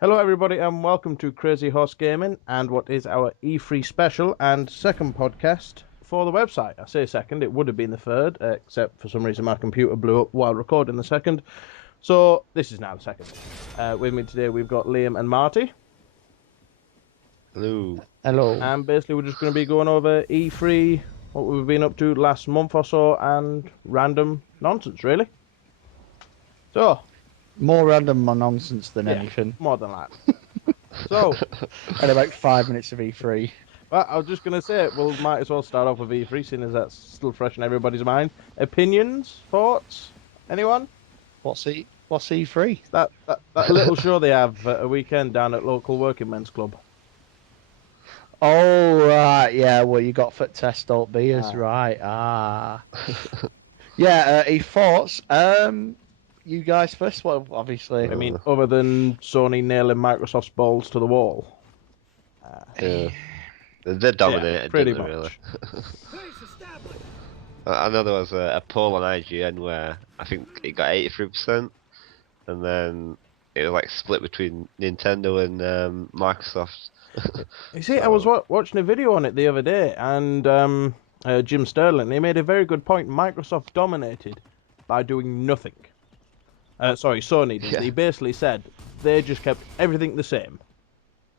Hello, everybody, and welcome to Crazy Horse Gaming and what is our E3 special and second podcast for the website. I say second, it would have been the third, except for some reason my computer blew up while recording the second. So this is now the second. With me today, we've got Liam and Marty. Hello. Hello. And basically, we're just going to be going over E3, what we've been up to last month or so, and random nonsense, really. So, More random nonsense than anything. more than that. So, And about 5 minutes of E3. well, I was just going to say, we might as well start off with E3, seeing as that's still fresh in everybody's mind. Opinions? Thoughts? Anyone? What's E3? That little show they have at a weekend down at local working men's club. Oh, right, yeah, well, you got for test alt beers, Ah. right, Yeah, thoughts, you guys first, well, obviously. I mean, other than Sony nailing Microsoft's balls to the wall. Yeah. They dominated, pretty didn't they, much. really? I know there was a poll on IGN where I think it got 83%, and then it was like split between Nintendo and Microsoft. You see, I was watching a video on it the other day, and Jim Sterling, he made a very good point. Microsoft dominated by doing nothing. Sony did. Yeah. He basically said they just kept everything the same,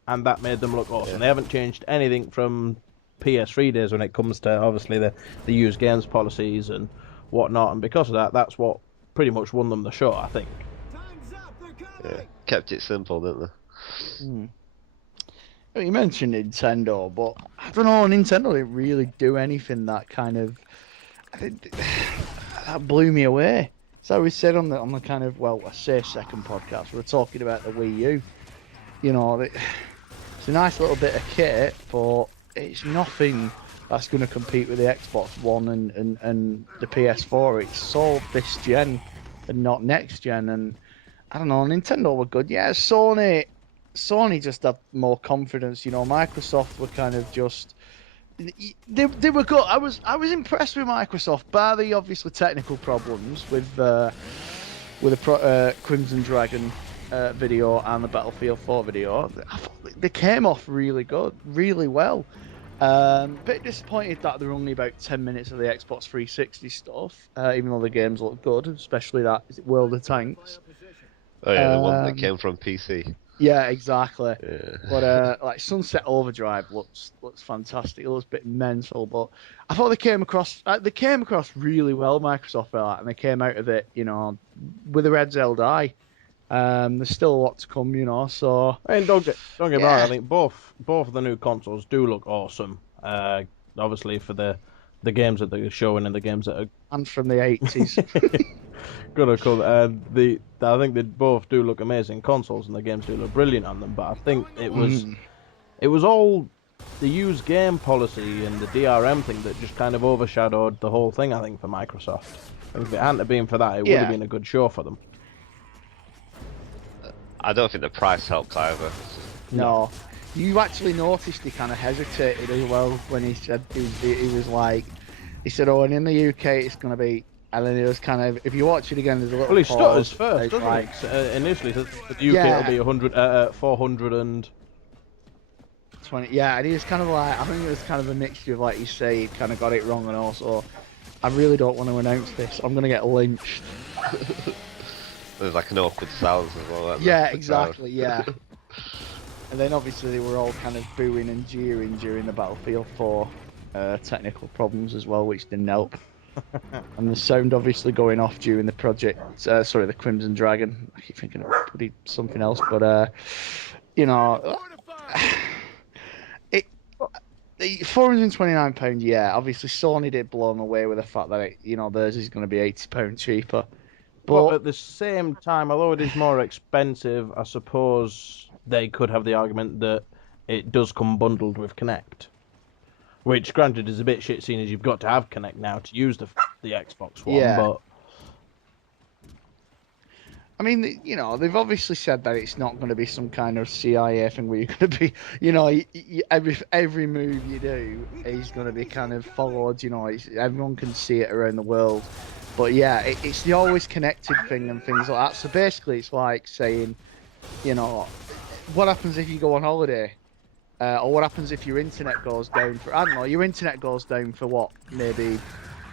and that made them look awesome. Yeah. They haven't changed anything from PS3 days when it comes to, obviously, the used games policies and whatnot, and because of that, that's what pretty much won them the show, I think. Yeah. Kept it simple, didn't they? Well, you mentioned Nintendo, but I don't know, Nintendo didn't really do anything that kind of... That blew me away. So we said on the kind of, well, I say second podcast, we were talking about the Wii U. You know, it's a nice little bit of kit, but it's nothing that's going to compete with the Xbox One and the PS4. It's sold this gen and not next gen. And I don't know, Nintendo were good. Yeah, Sony just had more confidence. You know, Microsoft were kind of just... They were good. I was impressed with Microsoft, bar the obviously technical problems with the Crimson Dragon video and the Battlefield 4 video. I thought they came off really good, really well. Bit disappointed that they're only about 10 minutes of the Xbox 360 stuff, even though the games look good, especially that World of Tanks. Oh yeah, the one that came from PC. Yeah, exactly. Yeah. But like Sunset Overdrive looks fantastic. It looks a bit mental, but I thought they came across really well, Microsoft, for that, and they came out of it, you know, with a red held eye. There's still a lot to come, you know. So I mean, don't get me wrong. I think both of the new consoles do look awesome. Obviously for the games that they're showing and the games that are and from the 80s. good or cool. I think they both do look amazing consoles, and the games do look brilliant on them. But I think it was all the used game policy and the DRM thing that just kind of overshadowed the whole thing. I think for Microsoft. I think if it hadn't been for that, it would have been a good show for them. I don't think the price helped either. No. You actually noticed he kind of hesitated as well when he said he was like, he said, "Oh, and in the UK it's going to be," and then it was kind of, if you watch it again, there's a little. Well, he stutters pause. first, doesn't like, he? Initially, the UK will be 400 and 20. Yeah, and he was kind of like, I think it was kind of a mixture of, like you say, he kind of got it wrong, and also, I really don't want to announce this. I'm going to get lynched. There's like an awkward silence as well. Yeah, exactly. Yeah. And then obviously they were all kind of booing and jeering during the Battlefield 4 technical problems as well, which didn't help. And the sound obviously going off during the the Crimson Dragon. I keep thinking of something else, but you know, the £429. Yeah, obviously Sony did blow them away with the fact that theirs is going to be £80 cheaper. But at the same time, although it is more expensive, I suppose they could have the argument that it does come bundled with Kinect. Which, granted, is a bit shit, seeing as you've got to have Kinect now to use the Xbox One. Yeah. But I mean, they've obviously said that it's not going to be some kind of CIA thing where you're going to be, every move you do is going to be kind of followed. Everyone can see it around the world. But yeah, it's the always connected thing and things like that. So basically, it's like saying, what happens if you go on holiday? Or what happens if your internet goes down for, I don't know, your internet goes down for what, maybe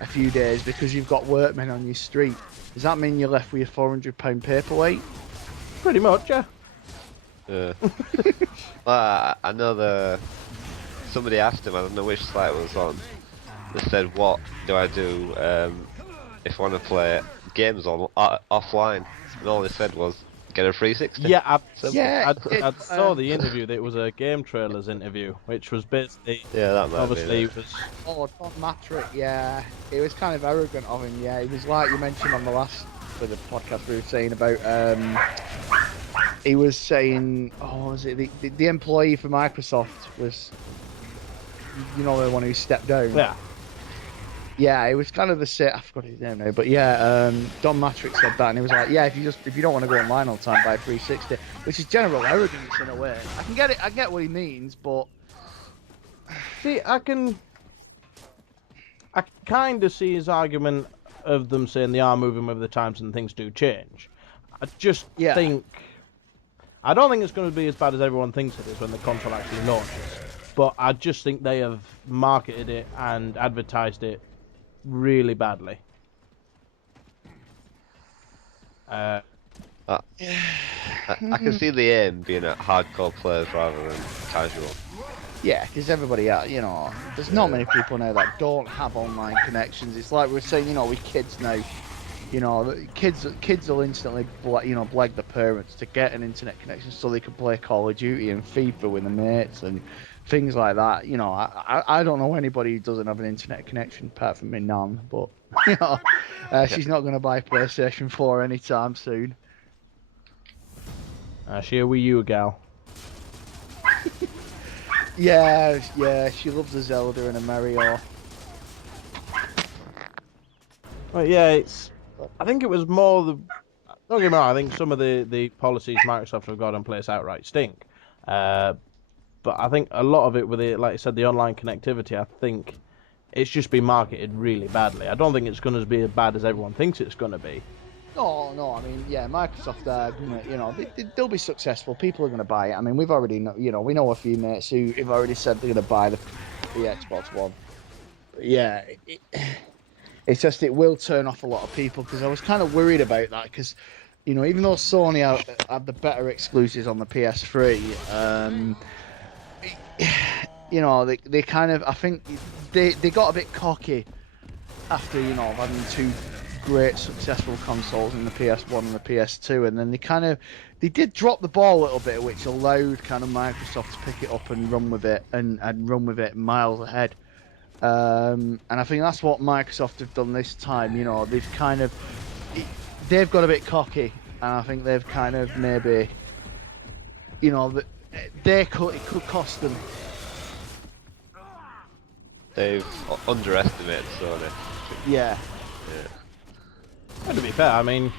a few days because you've got workmen on your street. Does that mean you're left with your £400 paperweight? Pretty much, yeah. Yeah. Well, I know somebody asked him, I don't know which site it was on. They said, "What do I do if I want to play games offline?" And all they said was, "Get a 360." Yeah, Yeah, I saw the interview. That it was a Game Trailers interview, which was basically Yeah, that might obviously be was. Oh, Don Matrick, yeah. It was kind of arrogant of him, yeah. He was like you mentioned on the last for the podcast we were saying about he was saying, oh, what was it the employee for Microsoft was, you know, the one who stepped down. Yeah, it was kind of the same. I forgot his name now, but yeah, Don Matrick said that, and he was like, yeah, if you don't want to go online all the time, buy 360, which is general arrogance in a way. I can get it. I get what he means, but See, I kind of see his argument of them saying they are moving with the times and things do change. I just think I don't think it's going to be as bad as everyone thinks it is when the console actually launches. But I just think they have marketed it and advertised it really badly. I can see the aim being at hardcore players rather than casual. yeah, because everybody, you know, there's not many people now that don't have online connections. It's like we're saying, you know, with kids now, you know, kids will instantly, blag the parents to get an internet connection so they can play Call of Duty and FIFA with their mates and things like that. You know, I don't know anybody who doesn't have an internet connection apart from my nan, but you know, she's not going to buy PlayStation 4 anytime soon. She a Wii U gal. Yeah, she loves a Zelda and a Mario. Well, yeah, I think it was more the. Don't get me wrong. I think some of the policies Microsoft have got in place outright stink. But I think a lot of it with it, like I said, the online connectivity. I think it's just been marketed really badly. I don't think it's going to be as bad as everyone thinks it's going to be. No, I mean, yeah, Microsoft, you know, they'll be successful. People are going to buy it. I mean, we've already know, you know, we know a few mates who have already said they're going to buy the Xbox One. But yeah, it's just it will turn off a lot of people because I was kind of worried about that because, you know, even though Sony had the better exclusives on the PS3, you know, they kind of, I think they got a bit cocky after, you know, having two great successful consoles in the PS1 and the PS2, and then they did drop the ball a little bit, which allowed kind of Microsoft to pick it up and run with it and run with it miles ahead. And I think that's what Microsoft have done this time. You know, they've got a bit cocky, and I think they've kind of maybe, you know, it could cost them. They've underestimated Sony. Yeah. And to be fair, I mean,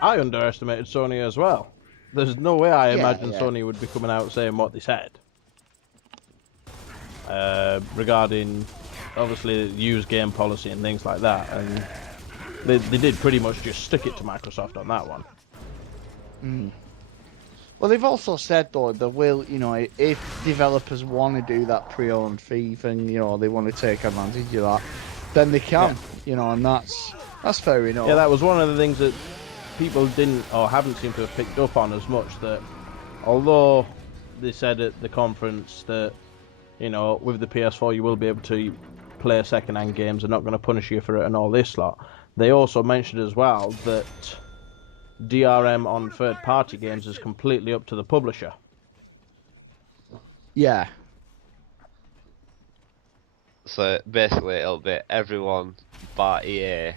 I underestimated Sony as well. There's no way I imagined Sony would be coming out saying what they said. Regarding, obviously, used game policy and things like that. And they did pretty much just stick it to Microsoft on that one. Mm. Well, they've also said, though, they will, you know, if developers want to do that pre-owned thief and, you know, they want to take advantage of that, then they can, you know, and that's fair enough. Yeah, that was one of the things that people didn't or haven't seemed to have picked up on as much, that although they said at the conference that, you know, with the PS4 you will be able to play second-hand games, they're not going to punish you for it and all this lot, they also mentioned as well that DRM on third-party games is completely up to the publisher. Yeah. So basically it'll be everyone bar EA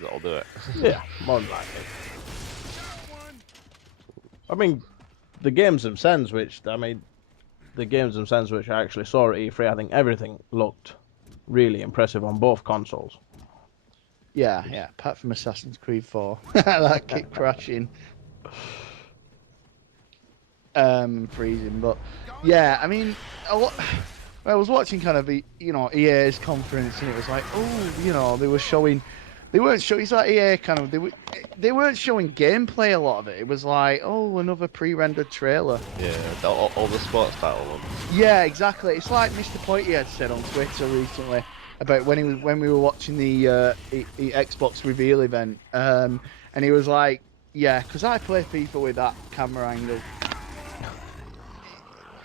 that'll do it. Yeah, more than likely. I mean, the games themselves, which I actually saw at E3, I think everything looked really impressive on both consoles. Yeah, apart from Assassin's Creed 4. That kept crashing. Freezing, but yeah, I mean, I was watching kind of, you know, EA's conference, and it was like, oh, you know, they They weren't showing. It's like EA kind of. They weren't showing gameplay. A lot of it. It was like, oh, another pre-rendered trailer. Yeah, all the sports title ones. Yeah, exactly. It's like Mr. Pointy had said on Twitter recently about when we were watching the Xbox reveal event, and he was like, yeah, because I play FIFA with that camera angle,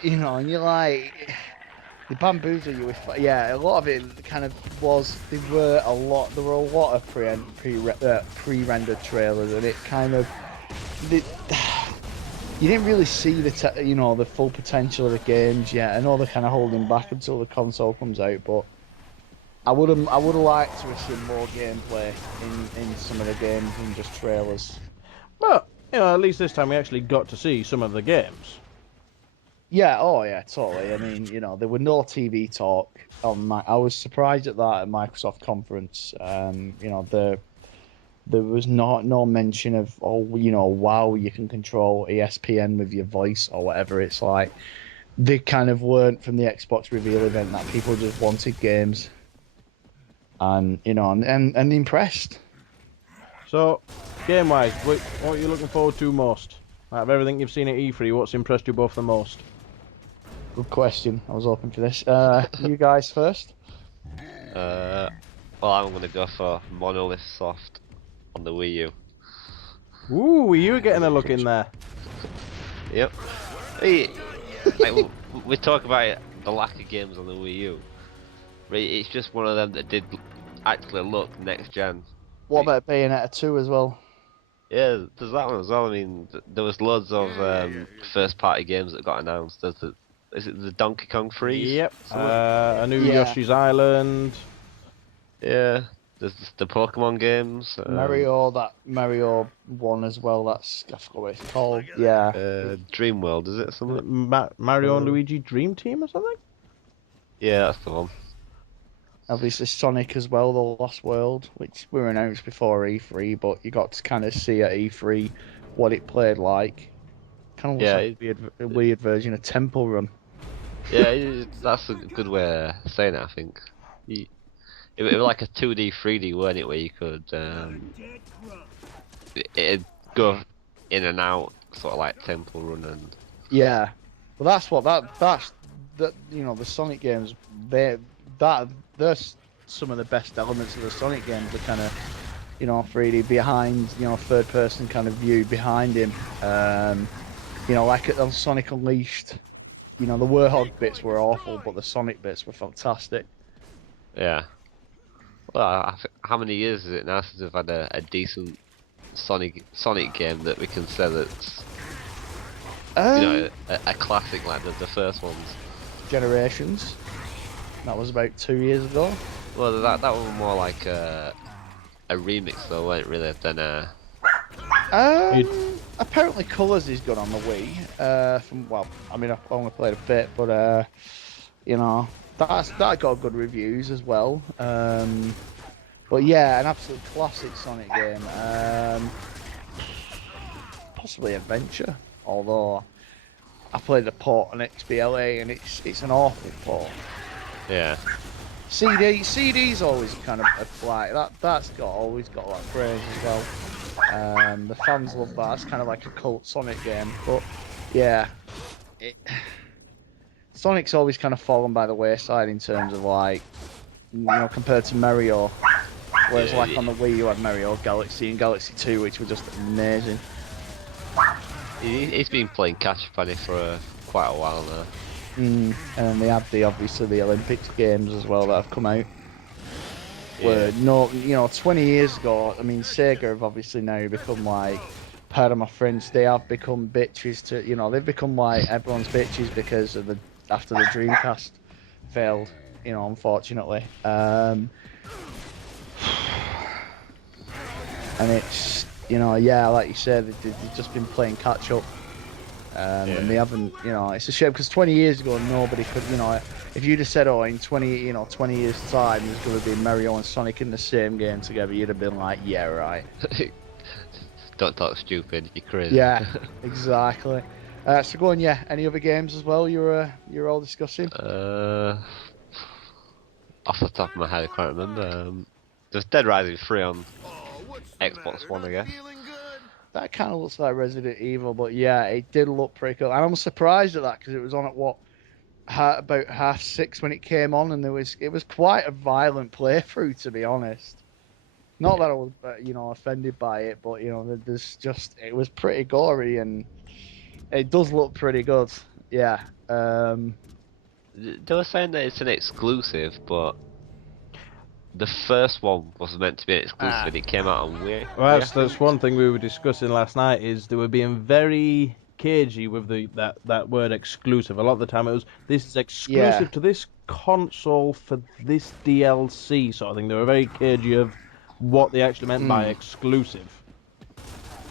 you know, and you're like, they bamboozle you with, yeah, a lot of it kind of was, there were a lot of pre-rendered trailers, and it kind of, you didn't really see the full potential of the games yet. I know they're kind of holding back until the console comes out, but I would have liked to have seen more gameplay in some of the games than just trailers. But, at least this time we actually got to see some of the games. Yeah, oh yeah, totally. I mean, there were no TV talk on I was surprised at that at Microsoft conference. There was no mention of, wow, you can control ESPN with your voice or whatever. It's like they kind of weren't from the Xbox reveal event that people just wanted games. And and impressed. So, game-wise, what are you looking forward to most? Out of everything you've seen at E3, what's impressed you both the most? Good question. I was hoping for this. You guys first. Well, I'm going to go for Monolith Soft on the Wii U. Ooh, you were getting a look in there. Yep. We talk about the lack of games on the Wii U. It's just one of them that did actually look next gen. What about Bayonetta 2 as well? Yeah, there's that one as well. I mean, there was loads of first-party games that got announced. Is it the Donkey Kong Freeze? Yep. A new Yoshi's Island. Yeah. There's the Pokemon games. Mario one as well. I forgot what it's called. Yeah. Dream World, is it something? Mario and Luigi Dream Team or something? Yeah, that's the one. Obviously Sonic as well, The Lost World, which were announced before E3, but you got to kind of see at E3 what it played like. Kind of looks like a weird version of Temple Run. Yeah, that's a good way of saying it, I think. It was like a 2D, 3D, weren't it, where you could it'd go in and out, sort of like Temple Run and... Yeah, well that's the Sonic games, they're some of the best elements of the Sonic games, the kind of 3D behind, third person kind of view behind him, like on Sonic Unleashed, the Warhog bits were awful, but the Sonic bits were fantastic. Yeah. Well, how many years is it now since we've had a decent Sonic game that we can say that's a classic like the first ones? Generations. That was about 2 years ago. Well, that was more like a remix, though, weren't it, really? Than apparently Colours is good on the Wii. I've only played a bit, but that got good reviews as well. But yeah, an absolute classic Sonic game. Possibly Adventure, although I played the port on XBLA and it's an awful port. Yeah. CD's always kind of like that's always got like praise as well. The fans love that. It's kind of like a cult Sonic game, but yeah, Sonic's always kind of fallen by the wayside in terms of like compared to Mario. Whereas like on the Wii you had Mario Galaxy and Galaxy 2, which were just amazing. He's been playing catch-up on it for quite a while now. And then they had obviously the Olympics games as well that have come out. Where 20 years ago, I mean Sega have obviously now become like part of my friends. They have become bitches to they've become like everyone's bitches because of after the Dreamcast failed, unfortunately. And it's like you said, they've just been playing catch up. And they haven't, it's a shame because 20 years ago nobody could, if you'd have said, in 20 years time there's going to be Mario and Sonic in the same game together, you'd have been like, yeah, right. Don't talk stupid, you're crazy. Yeah, exactly. So go on, any other games as well you're all discussing? Off the top of my head, I can't remember. There's Dead Rising 3 on Xbox One, I guess. That kind of looks like Resident Evil, but yeah, it did look pretty cool. And I'm surprised at that because it was on at about 6:30 when it came on, and it was quite a violent playthrough, to be honest. Not that I was, offended by it, but it was pretty gory, and it does look pretty good. Yeah. They were saying that it's an exclusive, but the first one was meant to be an exclusive, and it came out on Wii. Well, that's one thing we were discussing last night, is they were being very cagey with that word exclusive. A lot of the time it was, this is exclusive to this console for this DLC sort of thing. They were very cagey of what they actually meant by exclusive.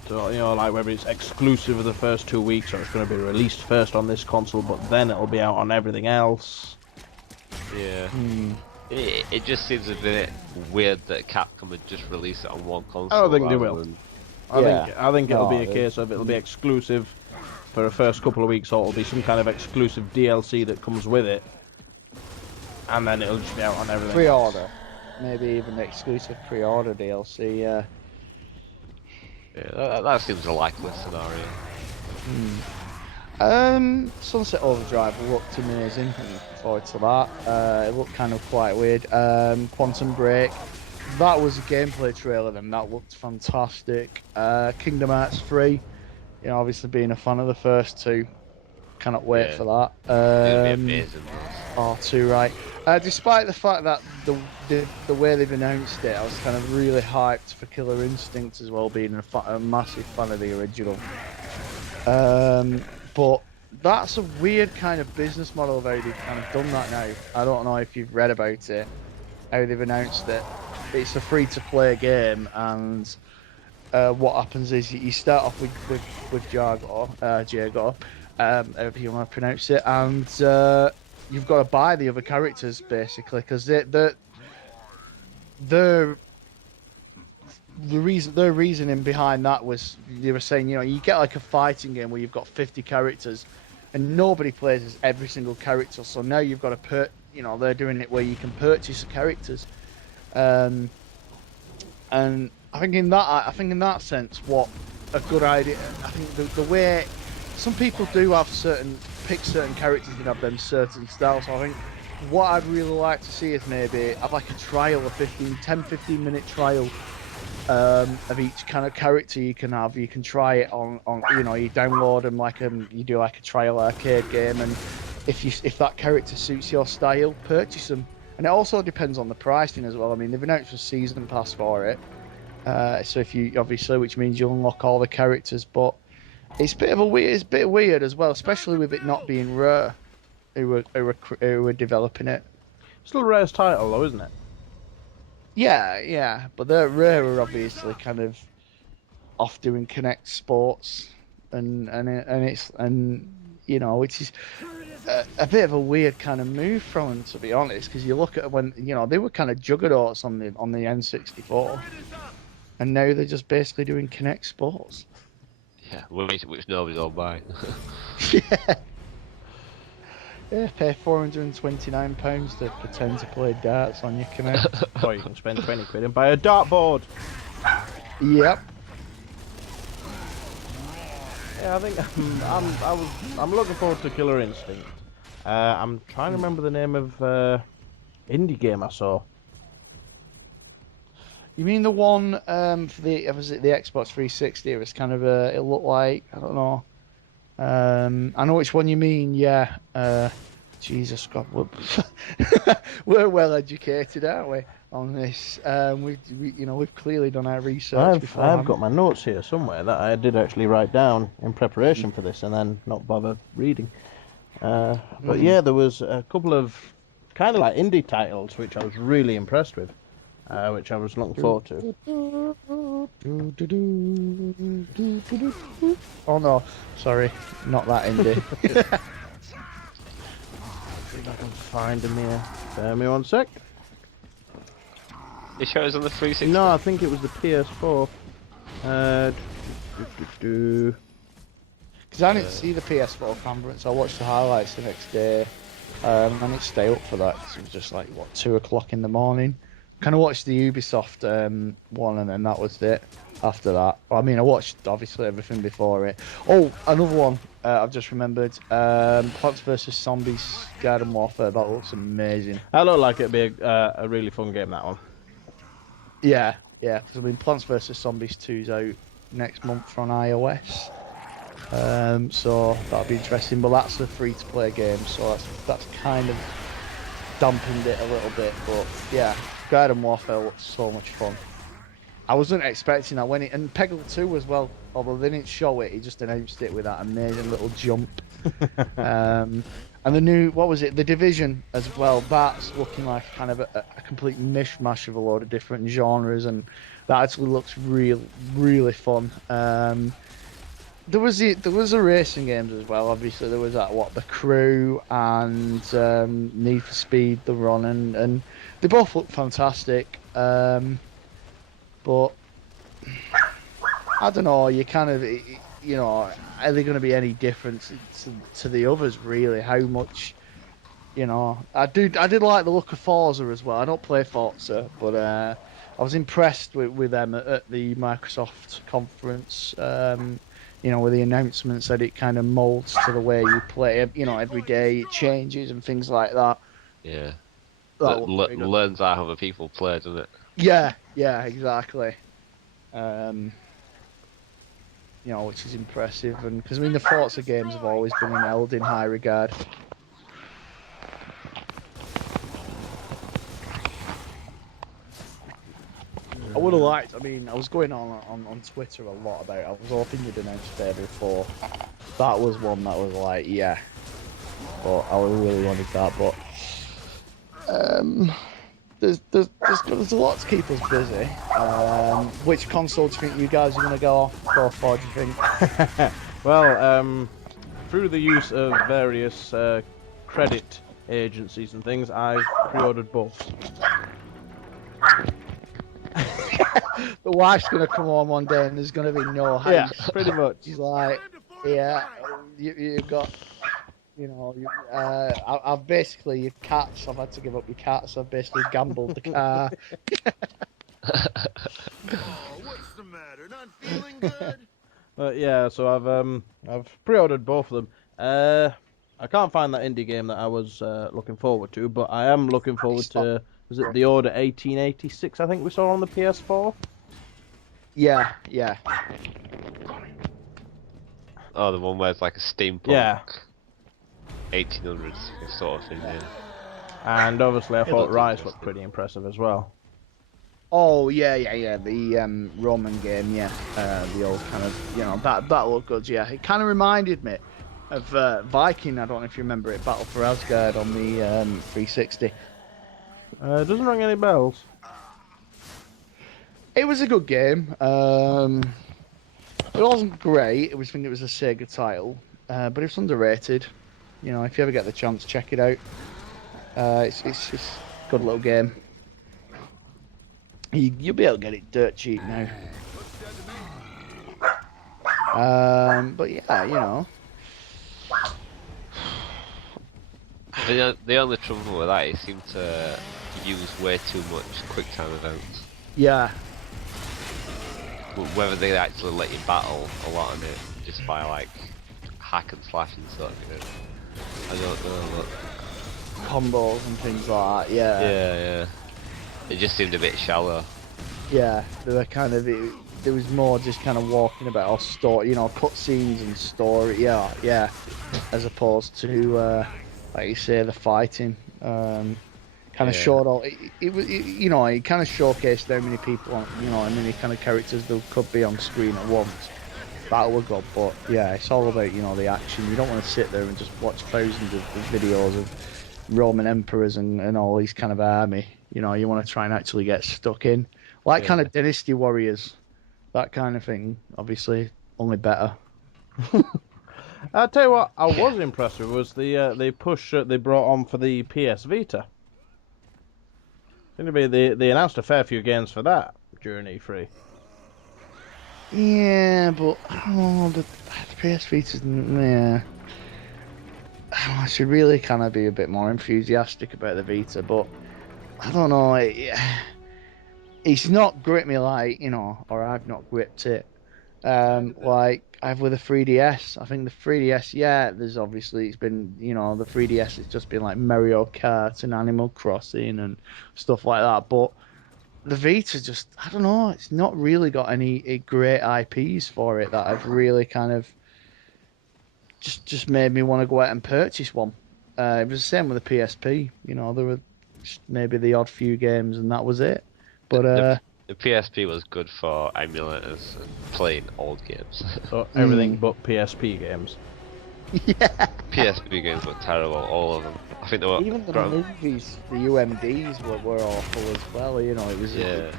So, like whether it's exclusive of the first 2 weeks, or it's going to be released first on this console, but then it'll be out on everything else. Yeah. It just seems a bit weird that Capcom would just release it on one console. I don't think they will. I think it'll be a case of it'll be Mm. exclusive for the first couple of weeks, or it'll be some kind of exclusive DLC that comes with it, and then it'll just be out on everything. Pre-order. Maybe even the exclusive pre-order DLC, yeah. Yeah, that seems a likely scenario. Sunset Overdrive looked amazing. I'm looking forward to that. It looked kind of quite weird. Quantum Break. That was a gameplay trailer, and that looked fantastic. Kingdom Hearts 3. Obviously being a fan of the first two, cannot wait for that. It'll be amazing. R2, right? Despite the fact that the way they've announced it, I was kind of really hyped for Killer Instinct as well, being a massive fan of the original. But that's a weird kind of business model of how they've kind of done that now. I don't know if you've read about it, how they've announced it. It's a free-to-play game, and what happens is you start off with Jago, however you want to pronounce it, and you've got to buy the other characters basically, because their reasoning behind that was, they were saying, you get like a fighting game where you've got 50 characters, and nobody plays as every single character. So now you've got to they're doing it where you can purchase the characters, and I think in that sense, what a good idea. I think the way some people do pick certain characters and have them certain styles. So I think what I'd really like to see is maybe have like a trial, a 10-15 minute trial of each kind of character you can have. You can try it on you download them you do like a trial arcade game, and if that character suits your style, purchase them. And it also depends on the pricing as well. I mean, they've announced a season pass for it. So if you which means you unlock all the characters, but it's a bit weird as well, especially with it not being Rare who were developing it. Still Rare's title though, isn't it? Yeah, but Rare are obviously kind of off doing Connect Sports, which is a bit of a weird kind of move from them, to be honest, because you look at when they were kind of juggernauts on the N64. And now they're just basically doing Connect Sports. Yeah, which nobody's all buying. Yeah, pay £429 to pretend to play darts on your Connect. Or you can spend 20 quid and buy a dartboard. Yep. Yeah, I think I'm looking forward to Killer Instinct. I'm trying to remember the name of indie game I saw. You mean the one for the Xbox 360? It was kind of it looked like, I don't know. I know which one you mean. Yeah. Jesus God, we're well educated, aren't we, on this? We've clearly done our research. I've got my notes here somewhere that I did actually write down in preparation for this, and then not bother reading. But yeah, there was a couple of kind of like indie titles which I was really impressed with. Which I was looking forward to. Oh no, sorry, not that indie. See if I can find them here. Bear me one sec. It shows on the 360. No, I think it was the PS4. Because I didn't see the PS4 conference, I watched the highlights the next day, and I didn't stay up for that because it was just like 2 o'clock in the morning. kind of watched the Ubisoft one, and then that was it. After that, I mean, I watched obviously everything before it. Oh, another one I've just remembered. Plants vs Zombies Garden Warfare. That looks amazing. I look like it'd be a really fun game, that one. Yeah, yeah. Because I mean, Plants vs Zombies 2's out next month on iOS. So that'll be interesting. But that's a free-to-play game, so that's kind of dampened it a little bit. But yeah, Garden Warfare looks so much fun. I wasn't expecting that when and Peggle 2 as well, although they didn't show it, he just announced it with that amazing little jump. And the new, what was it, The Division as well, that's looking like kind of a complete mishmash of a load of different genres, and that actually looks really fun. There was a racing games as well, obviously. There was that, The Crew and Need for Speed, The Run, and they both look fantastic. But I don't know. You kind of, you know, are they going to be any different to the others? Really? How much? You know, I did like the look of Forza as well. I don't play Forza, but I was impressed with them at the Microsoft conference. You know, with the announcements that it kind of molds to the way you play. You know, every day it changes and things like that. Yeah. That Learns how other people play, doesn't it? Yeah, exactly. You know, which is impressive, and because I mean the Forza games have always been held in high regard. I would have liked. I mean, I was going on Twitter a lot about it. I was hoping you'd announce Fable 4. That was one that was like, yeah. But I really wanted that. But there's a lot to keep us busy. Which console do you think you guys are going to go for? Do you think? Well, through the use of various credit agencies and things, I've pre-ordered both. The wife's going to come home one day and there's going to be no house. Yeah, pretty much. She's like, yeah, you've got, you know, I've basically, your cats, I've had to give up your cats, I've basically gambled the car. What's the matter? Not feeling good? Yeah, so I've pre-ordered both of them. I can't find that indie game that I was looking forward to, but I am looking forward to. Was it The Order 1886? I think we saw on the PS4. Yeah. Oh, the one where it's like a steampunk. Yeah. 1800s sort of thing. Yeah. And obviously, I thought looks Rise interesting. looked pretty impressive as well. Oh, yeah. The Roman game, yeah. The old kind of, you know, that looked good, yeah. It kind of reminded me of Viking, I don't know if you remember it, Battle for Asgard on the 360. It doesn't ring any bells. It was a good game. It wasn't great. I think it was a Sega title, but it's underrated. You know, if you ever get the chance, check it out. It's a good little game. You'll be able to get it dirt cheap now. But yeah, you know. The only trouble with that is it seemed to use way too much quick time events. Yeah. Whether they actually let you battle a lot on it just by like hack and slash and stuff, you know. I don't know. Look. Combos and things like that, yeah. Yeah. It just seemed a bit shallow. Yeah, they were kind of. There was more just kind of walking about our story, you know, cutscenes and story. Yeah. As opposed to, like you say, the fighting. Kind of showed all. It was, you know, it kind of showcased how many people, you know, how many kind of characters there could be on screen at once. That was good, but yeah, it's all about, you know, the action. You don't want to sit there and just watch thousands of videos of Roman emperors and all these kind of army. You know, you want to try and actually get stuck in, like kind of Dynasty Warriors, that kind of thing. Obviously, only better. I'll tell you what I was impressed with was the push they brought on for the PS Vita. They announced a fair few games for that during E3. Yeah, but the PS Vita's, yeah. I should really kind of be a bit more enthusiastic about the Vita, but I don't know. it's not gripped me like, or I've not gripped it. Like I've with the 3DS. I think the 3DS, yeah, there's obviously it's been, the 3DS has just been like Mario Kart and Animal Crossing and stuff like that. But the Vita just, I don't know, it's not really got any great IPs for it that have really kind of just made me want to go out and purchase one. It was the same with the PSP. There were just maybe the odd few games and that was it. The, But the PSP was good for emulators and playing old games. So everything but PSP games. yeah. PSP games were terrible, all of them. I think they were Even the movies, the UMDs were awful as well. It was yeah,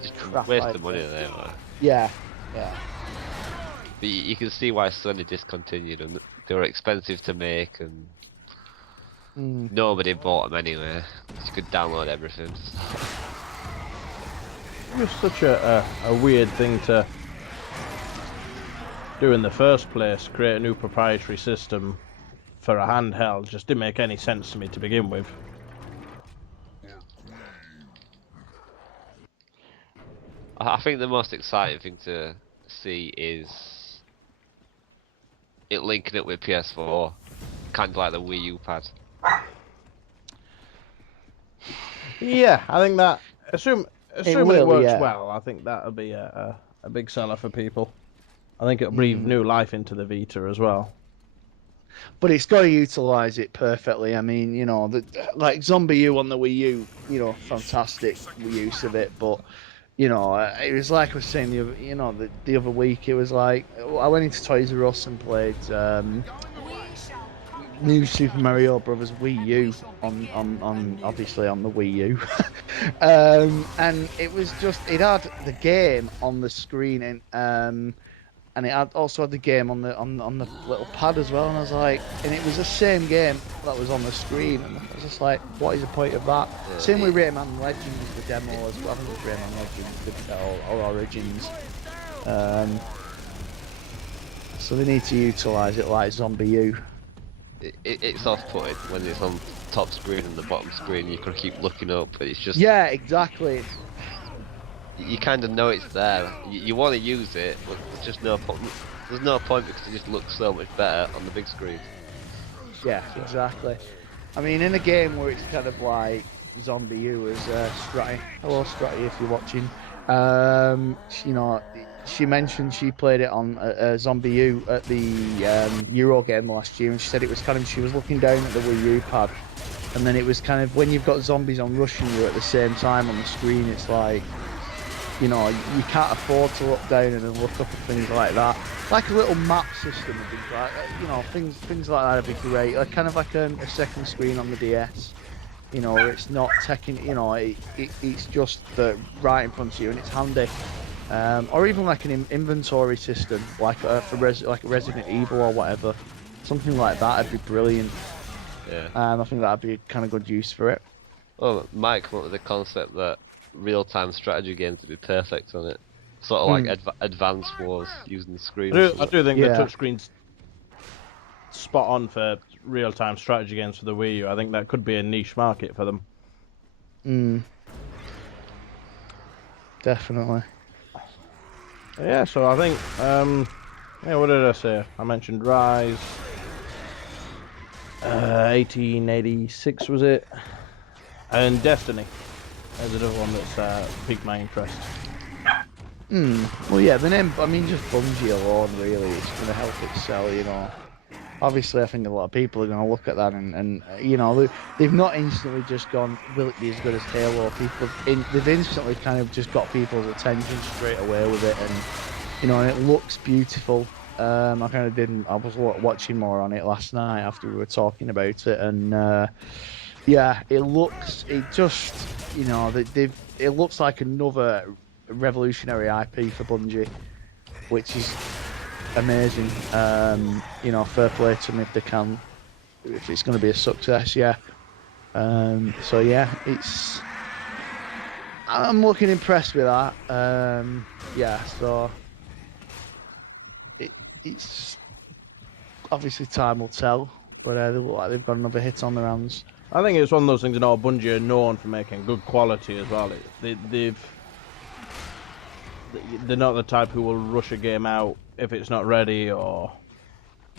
just crap waste like of money that. there. Man. Yeah. But you can see why Sony discontinued them. They were expensive to make, and nobody bought them anyway. You could download everything. It was such a weird thing to do in the first place, create a new proprietary system for a handheld. Just didn't make any sense to me to begin with. I think the most exciting thing to see is it linking it with PS4, kind of like the Wii U pad. Yeah, I think that assuming it will, works yeah. well, I think that'll be a big seller for people. I think it'll breathe new life into the Vita as well. But it's got to utilize it perfectly. I mean, like Zombie U on the Wii U, fantastic use of it. But it was like I was saying the other week. It was like I went into Toys R Us and played New Super Mario Brothers Wii U on obviously on the Wii U, and it was just it had the game on the screen and it also had the game on the little pad as well, and I was like, and it was the same game that was on the screen, and I was just like, what is the point of that? Yeah, Same with Rayman Legends, the demo as well. I think it was Rayman Legends, or Origins. So they need to utilise it like Zombie U. It's off-putting when it's on top screen and the bottom screen. You can keep looking up, but it's just Yeah, exactly. you kind of know it's there. You want to use it, but there's just no point. There's no point because it just looks so much better on the big screen. Yeah, exactly. I mean, in a game where it's kind of like Zombie U as Stratty. Hello, Stratty, if you're watching. She mentioned she played it on Zombie U at the Euro game last year, and she said it was kind of she was looking down at the Wii U pad, and then it was kind of when you've got zombies on rushing you at the same time on the screen, it's like. You can't afford to look down and then look up at things like that. Like a little map system would be like, things like that would be great. Like kind of like a second screen on the DS. Where it's not taking, it's just right in front of you and it's handy. Or even like an inventory system, like for like Resident Evil or whatever. Something like that would be brilliant. Yeah. I think that'd be a kind of good use for it. Well, Mike came up with the concept that real-time strategy games would be perfect on it. Sort of like advanced wars using the screen. I do think the Yeah. touchscreen's spot on for real-time strategy games for the Wii U. I think that could be a niche market for them. Definitely. Yeah, so I think, what did I say? I mentioned Rise. 1886 was it? And Destiny. There's another one that's piqued my interest. Well, yeah, the name, I mean, just Bungie alone, really, it's going to help it sell, Obviously, I think a lot of people are going to look at that and they've not instantly just gone, will it be as good as Halo? They've instantly kind of just got people's attention straight away with it, and, and it looks beautiful. I was watching more on it last night after we were talking about it, and, yeah, it looks like another revolutionary IP for Bungie, which is amazing. Fair play to them if it's going to be a success, yeah. So yeah, I'm looking impressed with that. Yeah, so it's obviously time will tell, but they look like they've got another hit on their hands. I think it's one of those things, Bungie are known for making good quality as well. They're not the type who will rush a game out if it's not ready, or...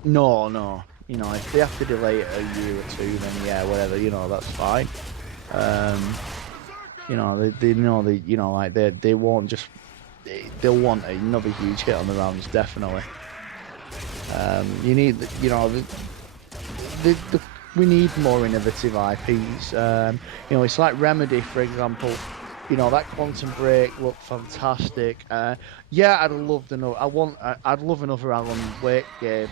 No. If they have to delay it a year or two, then yeah, whatever, that's fine. They won't just... They'll want another huge hit on the rounds, definitely. You need, we need more innovative IPs. It's like Remedy, for example. That Quantum Break looked fantastic. Yeah, I'd love another Alan Wake game.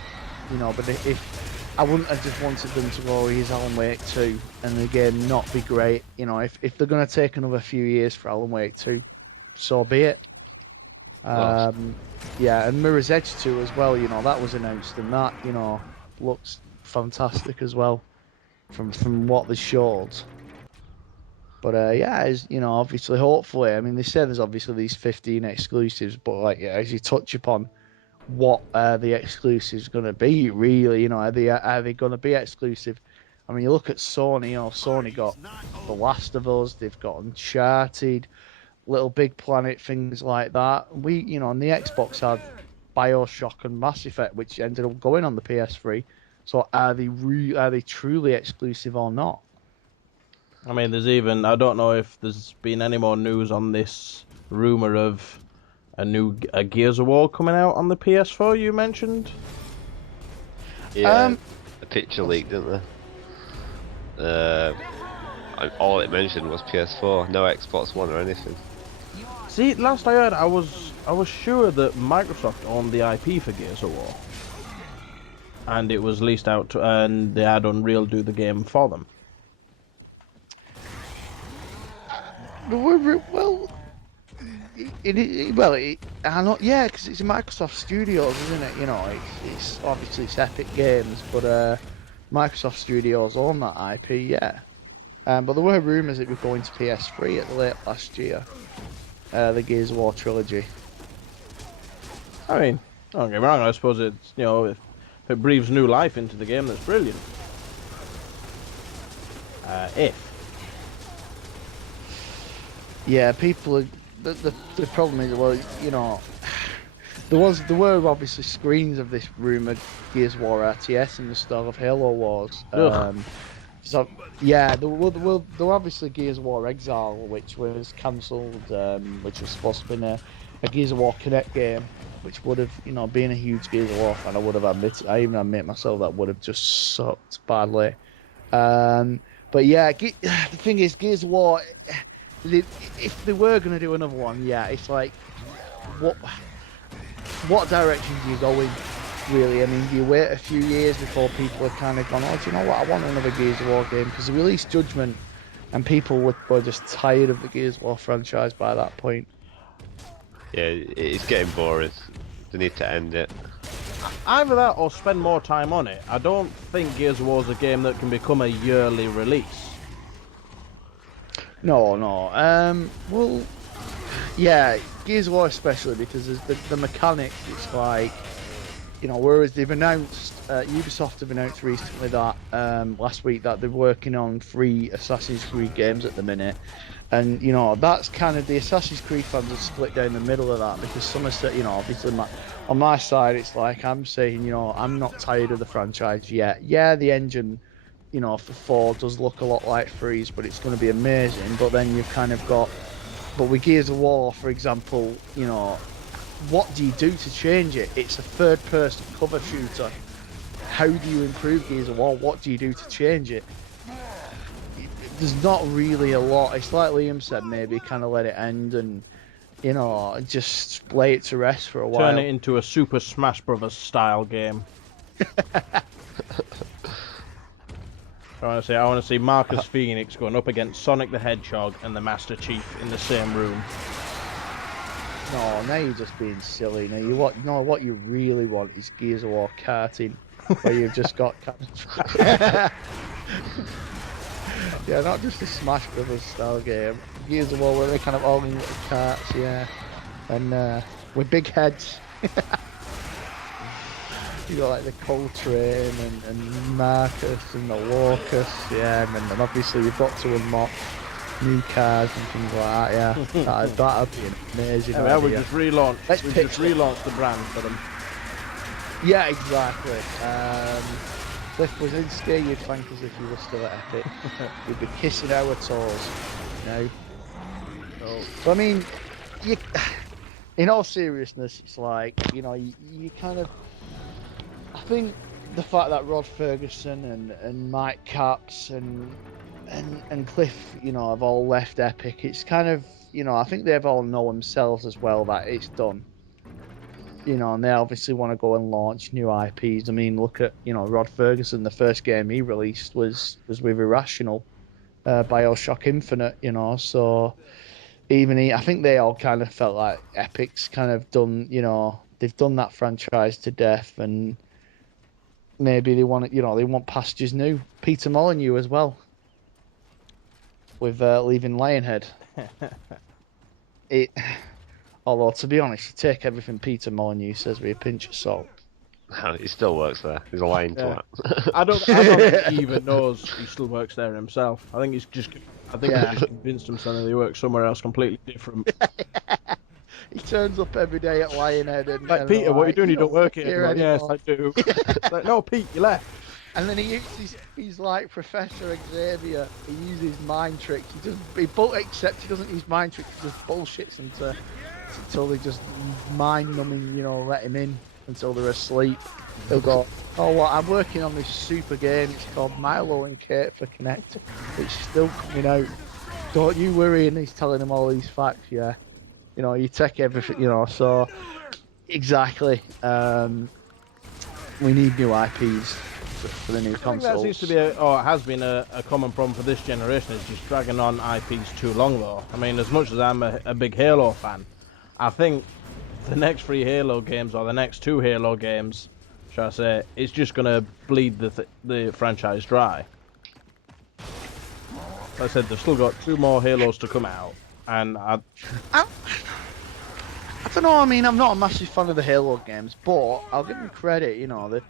But if I wouldn't have just wanted them to go, here's Alan Wake 2, and the game not be great. If they're gonna take another few years for Alan Wake 2, so be it. Yeah, and Mirror's Edge 2 as well. That was announced, and that looks fantastic as well from what they showed. But obviously, hopefully, they say there's obviously these 15 exclusives, but as you touch upon, what are the exclusives going to be? Really, are they going to be exclusive? You look at Sony. Sony got The Last of Us. They've got Uncharted, Little Big Planet, things like that. We, on the Xbox had BioShock and Mass Effect, which ended up going on the PS3. So are they truly exclusive or not? there's even... I don't know if there's been any more news on this rumour of a Gears of War coming out on the PS4 you mentioned? Yeah, a picture leaked, didn't there? All it mentioned was PS4, no Xbox One or anything. See, last I heard, I was sure that Microsoft owned the IP for Gears of War. And it was leased out and they had Unreal do the game for them. Well, I know, yeah, because it's Microsoft Studios, isn't it? It's obviously it's Epic Games, but Microsoft Studios own that IP, yeah. But there were rumours it would go into PS3 at the late last year. The Gears of War trilogy. Don't get me wrong, I suppose it's, if it breathes new life into the game, that's brilliant. Yeah, people are... The problem is, there were obviously screens of this rumoured Gears of War RTS in the start of Halo Wars. So yeah, there were obviously Gears of War Exile, which was cancelled, which was supposed to be a Gears of War Kinect game, which would have, being a huge Gears of War fan, I even admit myself that would have just sucked badly. But yeah, the thing is, Gears of War, if they were going to do another one, yeah, it's like, what direction do you go in, really? Do you wait a few years before people have kind of gone, oh, do you know what, I want another Gears of War game? Because they released Judgment, and people were just tired of the Gears of War franchise by that point. Yeah, it's getting boring. They need to end it. Either that or spend more time on it. I don't think Gears of War is a game that can become a yearly release. No. Well, yeah, Gears of War especially, because there's the mechanics, it's like, whereas they've announced, Ubisoft have announced recently that, last week, that they're working on 3 Assassin's Creed games at the minute. And, that's kind of, the Assassin's Creed fans are split down the middle of that, because some are saying, obviously on my side, it's like, I'm saying, I'm not tired of the franchise yet. Yeah, the engine, for 4 does look a lot like 3's, but it's going to be amazing. But then you've kind of got, but with Gears of War, for example, what do you do to change it? It's a third-person cover shooter. How do you improve Gears of War? What do you do to change it? There's not really a lot. It's like Liam said, maybe kind of let it end and, just lay it to rest for a while. Turn it into a Super Smash Brothers style game. I want to see Marcus Phoenix going up against Sonic the Hedgehog and the Master Chief in the same room. No, now you're just being silly. Now what you really want is Gears of War karting, where you've just got yeah, not just a Smash Brothers style game. Gears of War where they kind of all in little carts, yeah, and with big heads. You got like the Coltrane and Marcus and the Locust, yeah, and then obviously you've got to unlock new cars and things like that. Yeah, that'd be an amazing Yeah, we idea. just relaunched. Let's We pitch just it. relaunched the brand for them. Yeah, exactly. Cliff Blazinski, you'd thank us if you were still at Epic. You'd be kissing our toes, you know. So I mean, you, in all seriousness, it's like, you know, you kind of, I think the fact that Rod Ferguson and Mike Capps and Cliff, you know, have all left Epic, it's kind of, you know, I think they've all know themselves as well that it's done. You know, and they obviously want to go and launch new IPs. I mean, look at, you know, Rod Ferguson. The first game he released was with Irrational, BioShock Infinite. You know, so I think they all kind of felt like Epic's kind of done. You know, they've done that franchise to death, and maybe they want it. You know, they want pastures new. Peter Molyneux as well, with leaving Lionhead. It. Although, to be honest, you take everything Peter Molyneux says with a pinch of salt. No, he still works there. He's a lying twat. I don't think he even knows he still works there himself. I think he's just he just convinced himself that he works somewhere else completely different. He turns up every day at Lionhead and Like, Peter, what are you doing? You don't work here. here Like, yes, anymore. I do. It's like, no, Pete, you left. And then he's like Professor Xavier. He uses mind tricks. Except he doesn't use mind tricks. He just bullshits them until they just mind numbing, you know, let him in until they're asleep. He'll go, oh, well, I'm working on this super game. It's called Milo and Kate for Connect. It's still coming out. Don't you worry. And he's telling them all these facts, yeah. You know, you take everything, you know, so exactly. We need new IPs for the new I think consoles. that seems to be, it has been a common problem for this generation, is just dragging on IPs too long, though. I mean, as much as I'm a big Halo fan, I think the next 3 Halo games, or the next 2 Halo games, shall I say, it's just going to bleed the franchise dry. Like I said, they've still got 2 more Halos to come out, and I don't know. I mean, I'm not a massive fan of the Halo games, but I'll give them credit. You know,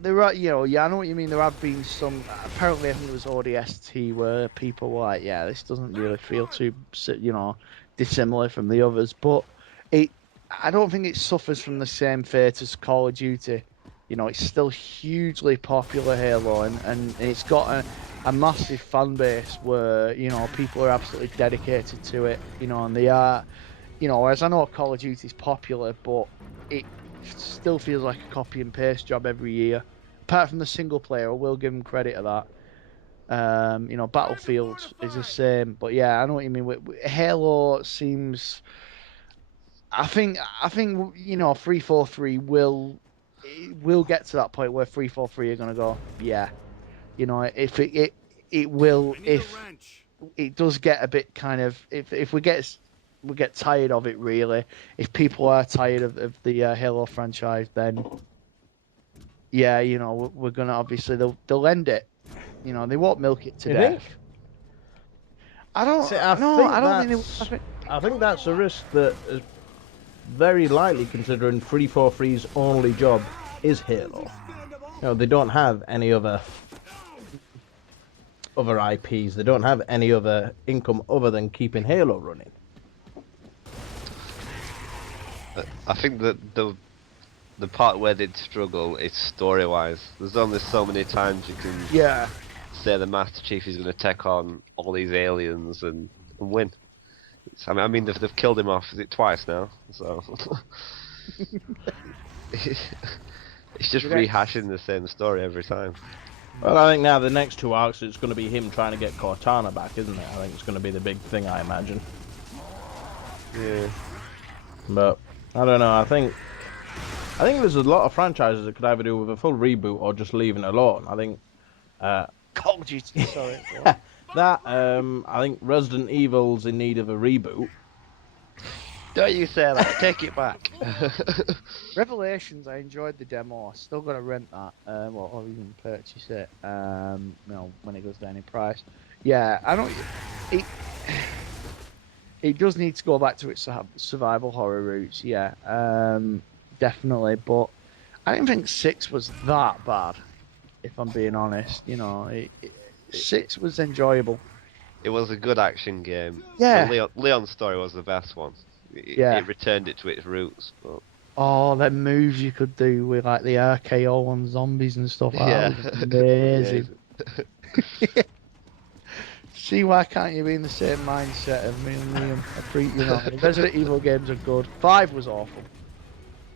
there are, you know, yeah, I know what you mean. There have been some. Apparently, I think it was ODST where people were like, "Yeah, this doesn't really feel too, you know, dissimilar from the others." But I don't think it suffers from the same fate as Call of Duty. You know, it's still hugely popular Halo, and it's got a massive fan base where, you know, people are absolutely dedicated to it. You know, and they are. You know, whereas I know Call of Duty is popular, but it still feels like a copy and paste job every year. Apart from the single player, I will give them credit of that. You know, Battlefield is the same, but yeah, I know what you mean. Halo seems. I think you know, 343 will get to that point where 343 are gonna go, yeah. You know, if it will, if it does get a bit kind of, if we get tired of it, really. If people are tired of the Halo franchise, then yeah, you know, we're gonna obviously they'll end it. You know, they won't milk it to You death. think? I don't. See, I think that's a risk that is very likely, considering 343's only job is Halo. You know, they don't have any other IPs. They don't have any other income other than keeping Halo running. I think that the part where they'd struggle is story-wise. There's only so many times you can say the Master Chief is going to take on all these aliens and win. I mean they've killed him off, is it twice now? So it's just rehashing the same story every time. Well, I think now the next 2 arcs, it's going to be him trying to get Cortana back, isn't it? I think it's going to be the big thing, I imagine. Yeah. But I don't know. I think there's a lot of franchises that could either do with a full reboot or just leaving it alone. I think Call of Duty, sorry. that I think Resident Evil's in need of a reboot. Don't you say that, take it back. Revelations, I enjoyed the demo. I still got to rent that, or even purchase it. You know, when it goes down in price. Yeah, I don't. It does need to go back to its survival horror roots. Yeah, definitely. But I didn't think 6 was that bad, if I'm being honest. 6 was enjoyable. It was a good action game. Yeah. The Leon's story was the best one. Yeah. It returned it to its roots. But... Oh, them moves you could do with like the RKO on zombies and stuff. Yeah. That was amazing. See, why can't you be in the same mindset as me and Liam? The Resident Evil games are good. 5 was awful.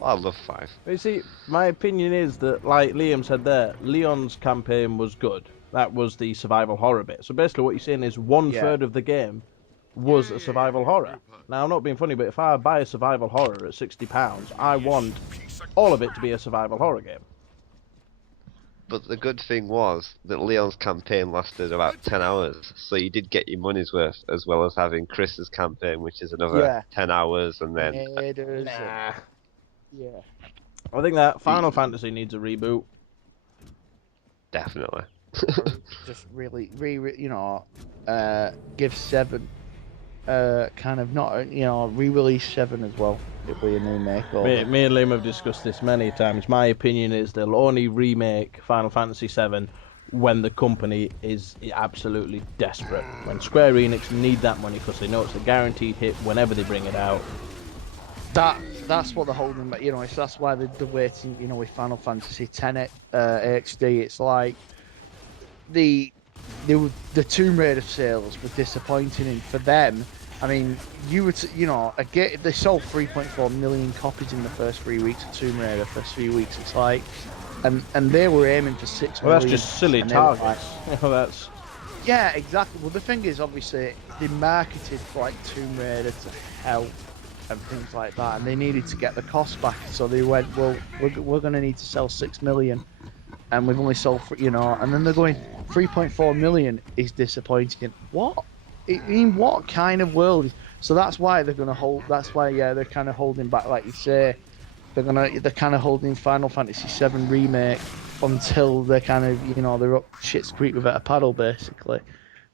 I love 5. You see, my opinion is that, like Liam said there, Leon's campaign was good. That was the survival horror bit. So basically what you're saying is 1/3 of the game was a survival horror. Now, I'm not being funny, but if I buy a survival horror at £60, I want all of it to be a survival horror game. But the good thing was that Leon's campaign lasted about 10 hours, so you did get your money's worth, as well as having Chris's campaign, which is another 10 hours, and then... Nah. Yeah. I think that Final Fantasy needs a reboot. Definitely. Just really, give 7, kind of not, re-release 7 as well. It'll be a new makeover. Me and Liam have discussed this many times. My opinion is they'll only remake Final Fantasy VII when the company is absolutely desperate. When Square Enix need that money because they know it's a guaranteed hit whenever they bring it out. That's what they're holding back. That's why they're waiting. With Final Fantasy X HD, it's like the Tomb Raider sales were disappointing, and for them, I mean, they sold 3.4 million copies in the first 3 weeks of Tomb Raider. First 3 weeks, it's like, and they were aiming for 6 million. Well, that's just silly targets. That's. Yeah, exactly. Well, the thing is, obviously, they marketed like Tomb Raider to hell and things like that, and they needed to get the cost back. So they went, well, we're going to need to sell 6 million, and we've only sold, and then they're going 3.4 million is disappointing. What? I mean, what kind of world? So that's why they're going to hold. That's why, they're kind of holding back, like you say. They're kind of holding Final Fantasy VII remake until they're kind of, they're up shit's creek without a paddle, basically,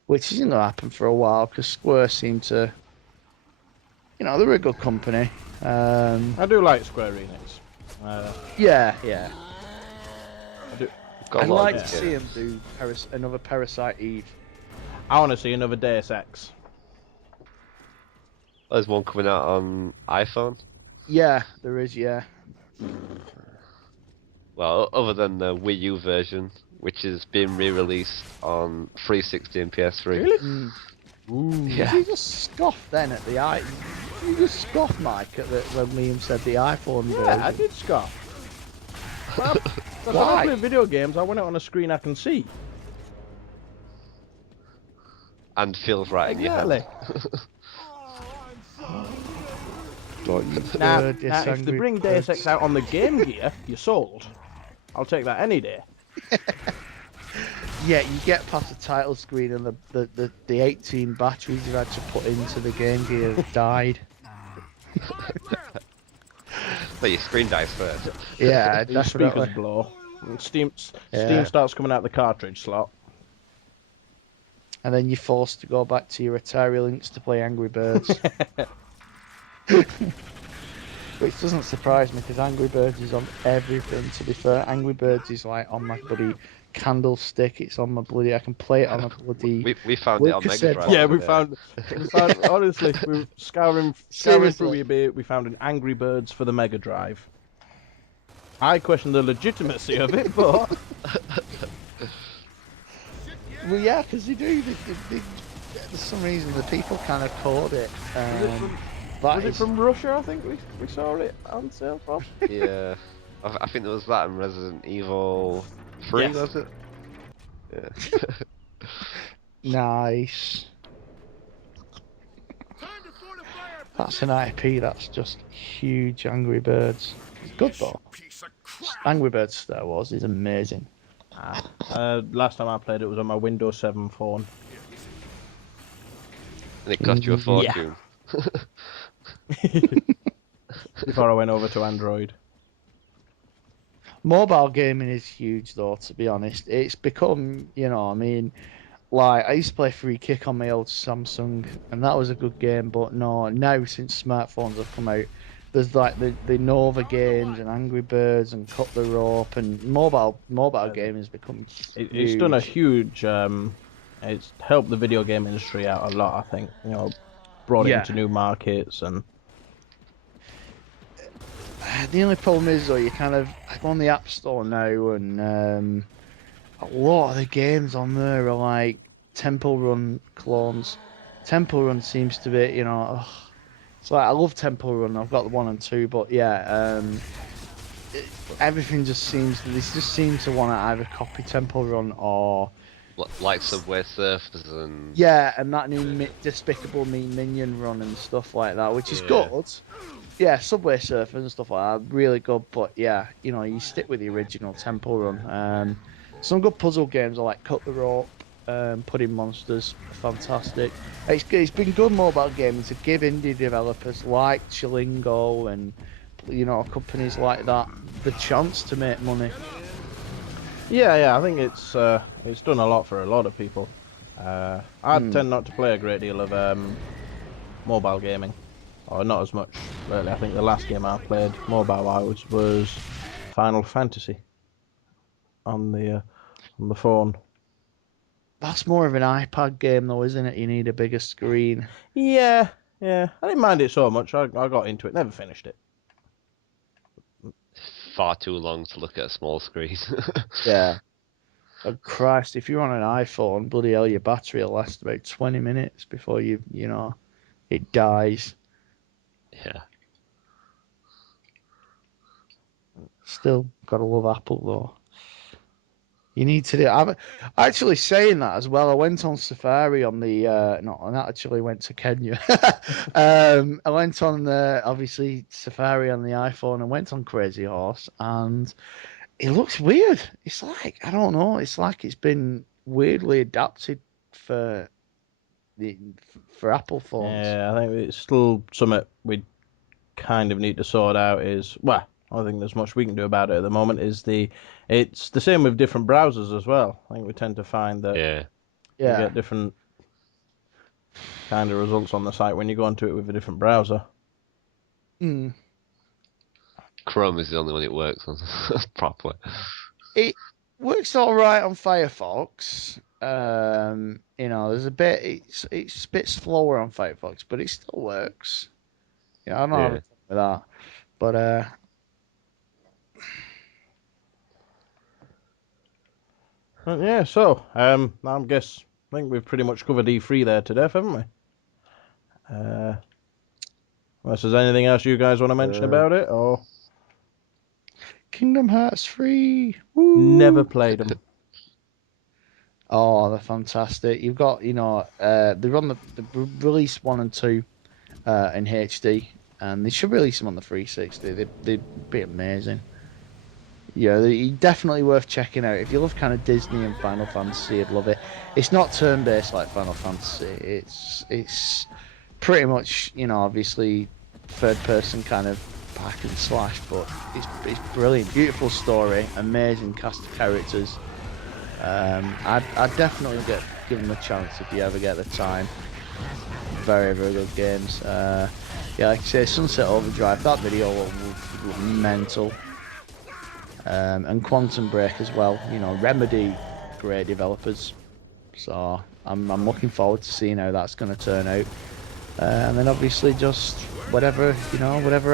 which isn't going to happen for a while because Square seem to, they're a good company. I do like Square Enix. Yeah. I do. I'd like to see him do another Parasite Eve. I want to see another Deus Ex. There's one coming out on iPhone. Yeah, there is. Yeah. Well, other than the Wii U version, which is being re-released on 360 and PS3. Really? Mm. Ooh. Yeah. Did you just scoff then at the i? Did you just scoff, Mike, at when Liam said the iPhone version? Yeah, I did scoff. Well, when I play video games, I want it on a screen I can see. And feels right in your hand. Now, if they bring Deus Ex out on the Game Gear, you're sold. I'll take that any day. Yeah, you get past the title screen and the 18 batteries you had to put into the Game Gear have died. But your screen dies first. Yeah, Your definitely. speakers blow. And Steam starts coming out the cartridge slot. And then you're forced to go back to your Atari Lynx to play Angry Birds. Which doesn't surprise me because Angry Birds is on everything. To be fair, Angry Birds is like on my bloody candlestick. It's on my bloody. I can play it on a bloody. We found it on Mega Drive. Yeah, we found honestly, we were scouring through eBay. We found an Angry Birds for the Mega Drive. I question the legitimacy of it, but well, yeah, because they do. For some reason, the people kind of caught it. Was it from Russia? I think we saw it on sale from. Yeah, I think there was that in Resident Evil 3, Yes. was it? Yeah. Nice. That's an IP. That's just huge. Angry Birds. It's good though. Angry Birds Star Wars is amazing. Last time I played it was on my Windows 7 phone. And it cost you a fortune. Before I went over to Android. Mobile gaming is huge though, to be honest. It's become, like I used to play Free Kick on my old Samsung and that was a good game, but no, now since smartphones have come out, There's like the Nova games and Angry Birds and Cut the Rope and mobile gaming has become It's done a huge. huge. It's helped the video game industry out a lot. I think brought it Yeah. into new markets and. The only problem is though, I'm on the App Store now, and a lot of the games on there are like Temple Run clones. Temple Run seems to be, ugh. It's like I love Temple Run. I've got the 1 and 2, but yeah, everything just seems. They just seem to want to either copy Temple Run or Like Subway Surfers and yeah, and that new Despicable Me Minion Run and stuff like that, which is Yeah. good. Yeah, Subway Surfers and stuff like that, really good. But yeah, you stick with the original Temple Run. Some good puzzle games are like Cut the Rope, Pudding Monsters, fantastic. It's been good mobile gaming to give indie developers like Chilingo and companies like that the chance to make money. Yeah, I think it's done a lot for a lot of people. I tend not to play a great deal of mobile gaming, or not as much lately. I think the last game I played mobile-wise was Final Fantasy on the phone. That's more of an iPad game though, isn't it? You need a bigger screen. Yeah, I didn't mind it so much. I got into it, never finished it. far too long to look at a small screen. Yeah. Oh Christ, if you're on an iPhone, bloody hell, your battery will last about 20 minutes before it dies. Yeah. Still, gotta love Apple though. You need to do. I'm actually saying that as well. I went on Safari on the not. I actually went to Kenya. I went on obviously Safari on the iPhone and went on Crazy Horse, and it looks weird. It's like I don't know. It's like it's been weirdly adapted for the for Apple phones. Yeah, I think it's still something we kind of need to sort out. Well, I don't think there's much we can do about it at the moment. It's the same with different browsers as well. I think we tend to find that Yeah. you Yeah. get different kind of results on the site when you go into it with a different browser. Mm. Chrome is the only one it works on properly. It works all right on Firefox. There's a bit. It's a bit slower on Firefox, but it still works. Yeah, I don't have a Yeah. problem with that. But But yeah, so I think we've pretty much covered E3 there to death, haven't we? Unless there's anything else you guys want to mention about it, or Kingdom Hearts 3. Woo! never played them. Oh, they're fantastic. You've got, they run the release 1 and 2 in HD, and they should release them on the 360. They'd be amazing. Yeah, they're definitely worth checking out. If you love kind of Disney and Final Fantasy, you'd love it. It's not turn-based like Final Fantasy. It's pretty much, obviously third-person kind of hack and slash, but it's brilliant. Beautiful story, amazing cast of characters. I'd definitely give them a chance if you ever get the time. Very, very good games. Yeah, like I say, Sunset Overdrive, that video was mental. And Quantum Break as well. Remedy, great developers. So I'm looking forward to seeing how that's going to turn out. And then obviously just whatever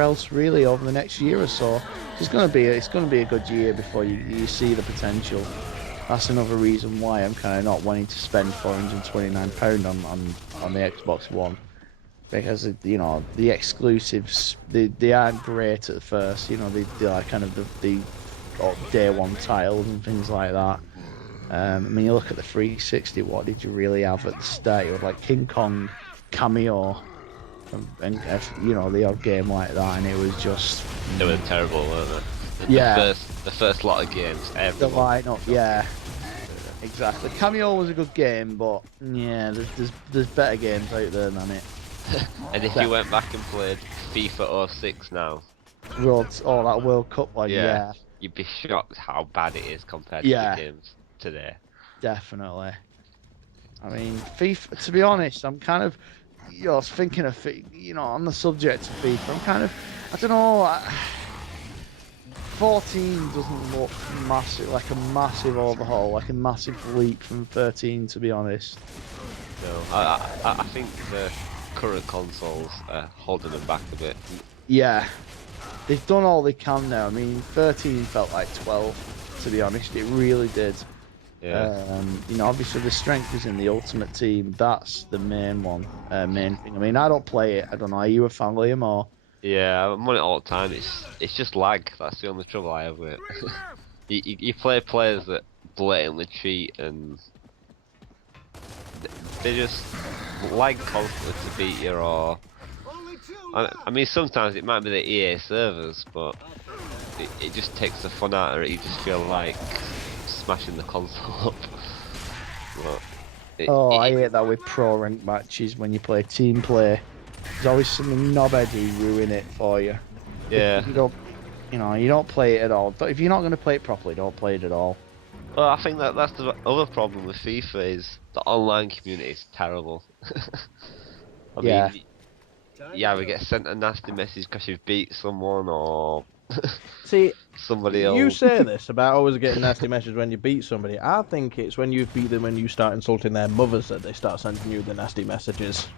else really over the next year or so. It's going to be a good year before you see the potential. That's another reason why I'm kind of not wanting to spend £429 on the Xbox One, because the exclusives they aren't great at first. They are kind of the day one titles and things like that. I mean, you look at the 360. What did you really have at the start? You had like King Kong, Cameo, and the odd game like that, and it was just They were terrible, weren't they? Yeah. The first lot of games, the everyone. lineup. Yeah, exactly. Cameo was a good game, but yeah, there's better games out there than it. And if you went back and played FIFA 06 now, That World Cup one, yeah, you'd be shocked how bad it is compared Yeah. to the games today. definitely. I mean, FIFA. To be honest, I'm kind of I was thinking of, on the subject of FIFA, I'm kind of, I don't know, 14 doesn't look massive, like a massive overhaul, like a massive leap from 13, to be honest. No, I think the current consoles are holding them back a bit. Yeah, they've done all they can now. I mean, 13 felt like 12, to be honest. It really did. Yeah. Obviously the strength is in the Ultimate Team. That's the main one, main thing. I mean, I don't play it. I don't know. Are you a fan, Liam, or? Yeah, I'm on it all the time. It's just lag. That's the only trouble I have with it. you play players that blatantly cheat and they just lag constantly to beat you, or I mean sometimes it might be the EA servers, but it just takes the fun out of it. You just feel like smashing the console up. But I hate that with pro rank matches when you play team play. There's always some knobhead who ruin it for you. yeah. You don't play it at all. But if you're not going to play it properly, don't play it at all. Well, I think that's the other problem with FIFA is the online community is terrible. I Yeah. mean, you either get sent a nasty message because you've beat someone, or See, somebody else. you say this about always getting nasty messages when you beat somebody. I think it's when you beat them and you start insulting their mothers that they start sending you the nasty messages.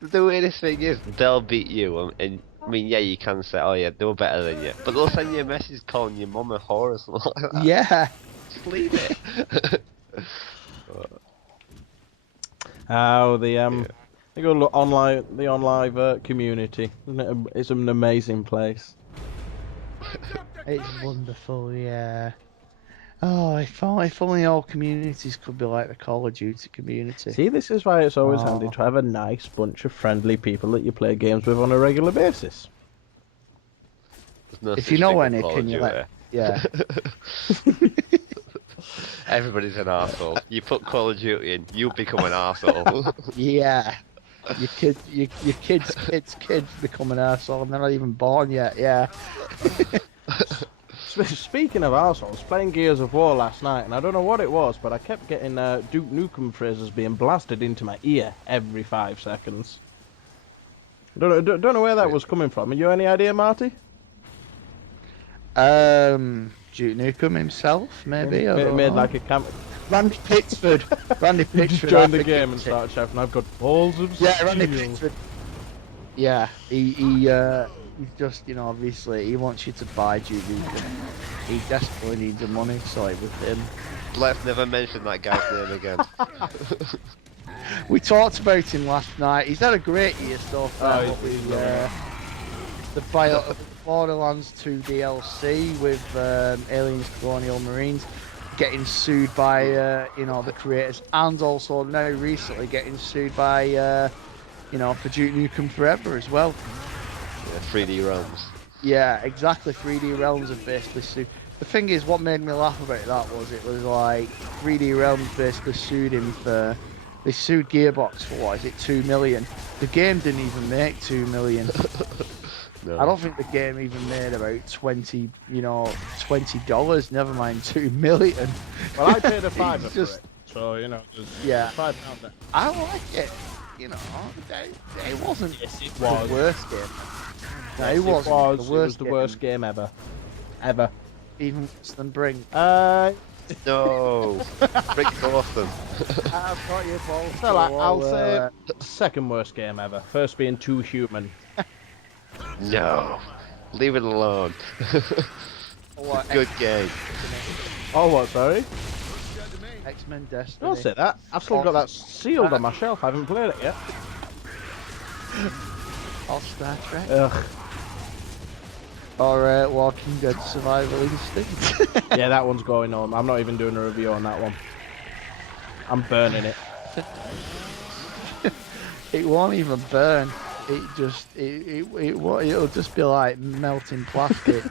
The weirdest thing is, they'll beat you, and I mean, yeah, you can say, oh yeah, they were better than you, but they'll send you a message calling your mum a whore or something like that. Yeah. Just leave it. Oh, they go look online, the online community. Isn't it? It's an amazing place. It's wonderful, yeah. Oh, if only all communities could be like the Call of Duty community. See, this is why it's always handy Oh. to have a nice bunch of friendly people that you play games with on a regular basis. There's no If such you know thing as any, Call can of you Duty. let? Yeah. Everybody's an arsehole. You put Call of Duty in, you become an arsehole. Yeah. Your kids become an arsehole and they're not even born yet, yeah. Speaking of arseholes, playing Gears of War last night, and I don't know what it was, but I kept getting Duke Nukem phrases being blasted into my ear every 5 seconds. Don't know where that was coming from. Have you any idea, Marty? Duke Nukem himself, maybe? I don't Made know. like a camp. Randy Pitchford. Randy Pitchford. Joined I the think game and it's- started shouting, "I've got balls of Yeah, Randy steel." Pitchford. Yeah, he's just, obviously he wants you to buy Duke Nukem. He desperately needs the money, so it was him. Let's never mention that guy's name again. We talked about him last night. He's had a great year so far. Oh, with, he's lovely. the Borderlands 2 DLC with Aliens Colonial Marines getting sued by the creators, and also now recently getting sued by for Duke Nukem Forever as well. Yeah, 3D Realms. Yeah, exactly. 3D Realms have basically sued. The thing is, what made me laugh about that was it was like 3D Realms basically sued him for. They sued Gearbox for what is it, 2 million? The game didn't even make 2 million. No. I don't think the game even made about $20. Never mind 2 million. Well, I paid a It's fiver for just- it, so there's Yeah. £5 there. I like it. It wasn't Yes, it the was. worst game. No, Yes, it wasn't. It the was worst the game, worst game ever. Ever. even worse than Brink. No. Rick Dawson. I've got you, Paul. So I'll say second worst game ever. First being Too Human. No. Leave it alone. Good game. Oh, what? Sorry. X-Men Destiny. Don't say that. I've still got that sealed on my shelf. I haven't played it yet. Or Star Trek. Ugh. Or Walking Dead Survival Instinct. Yeah, that one's going on. I'm not even doing a review on that one. I'm burning it. It won't even burn. It'll just be like melting plastic.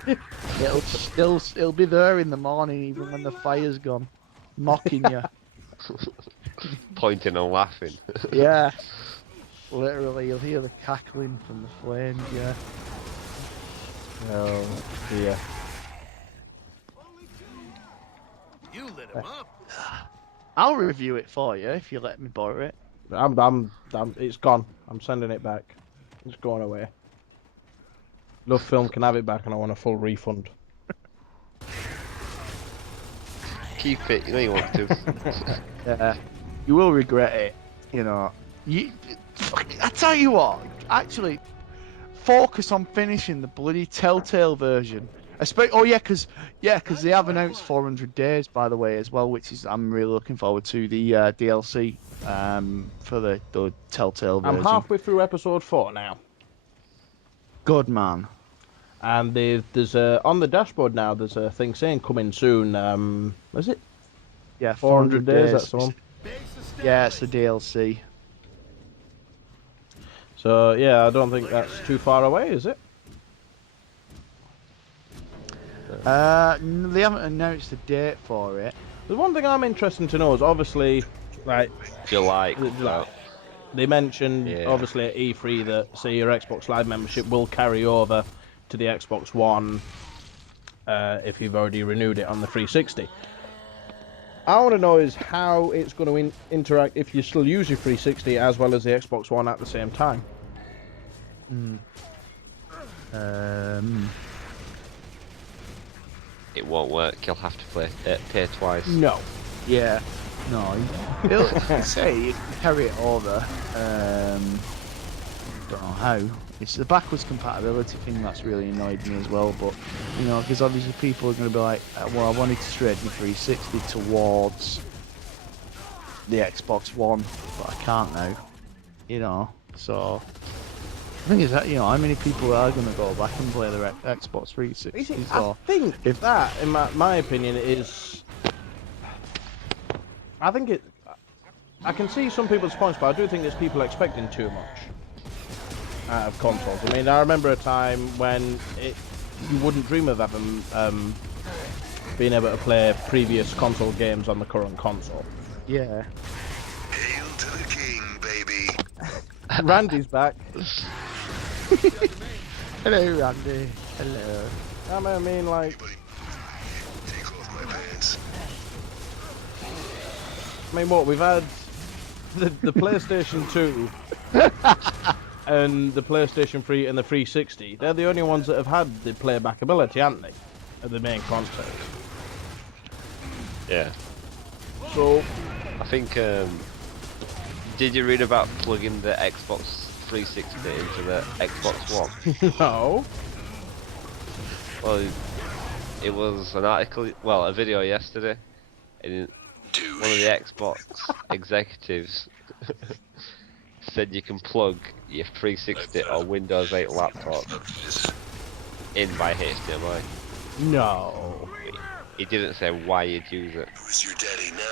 It'll be there in the morning even when the fire's gone, mocking you. Pointing and laughing. Yeah, literally, you'll hear the cackling from the flames. Yeah. Oh dear. You lit him up. I'll review it for you if you let me borrow it. It's gone. I'm sending it back. It's going away. Love Film can have it back, and I want a full refund. Keep it, you know you want to. Yeah, you will regret it. You know, I tell you what, actually, focus on finishing the bloody Telltale version. Oh yeah, because they have announced 400 days, by the way, as well, which is I'm really looking forward to the DLC for the Telltale version. I'm halfway through episode 4 now. Good man. And there's on the dashboard now. There's a thing saying coming soon. Is it? Yeah, 400 days. That's the one. Yeah, it's the DLC. So yeah, I don't think that's too far away, is it? They haven't announced a date for it. There's one thing I'm interested to know is obviously, like, they mentioned obviously at E3 that say your Xbox Live membership will carry over to the Xbox One if you've already renewed it on the 360. I want to know is how it's going to interact if you still use your 360 as well as the Xbox One at the same time. It won't work. You'll have to pay twice. No. Yeah. No. He'll say you can carry it over. Don't know how. It's the backwards compatibility thing that's really annoyed me as well. But you know, because obviously people are going to be like, well, I wanted to trade my 360 towards the Xbox One, but I can't now. You know, so. The thing is that, you know, how many people are going to go back and play their Xbox 360? I think if that, in my opinion, is... I think it... I can see some people's points, but I do think it's people expecting too much out of consoles. I mean, I remember a time when you wouldn't dream of having being able to play previous console games on the current console. Yeah. Hail to the king, baby. Randy's back. Hello, Randy. Hello. I mean, like... Anybody? Take off my pants. I mean, what, we've had the PlayStation 2 and the PlayStation 3 and the 360. They're the only ones that have had the playback ability, aren't they? Of the main consoles. Yeah. So... I think, did you read about plugging the Xbox 360 into the Xbox One? No. Well, it was an article, well, a video yesterday, and one of the Xbox executives said you can plug your 360 or Windows 8 laptop in by HDMI. No. He didn't say why you'd use it. Who's your daddy now?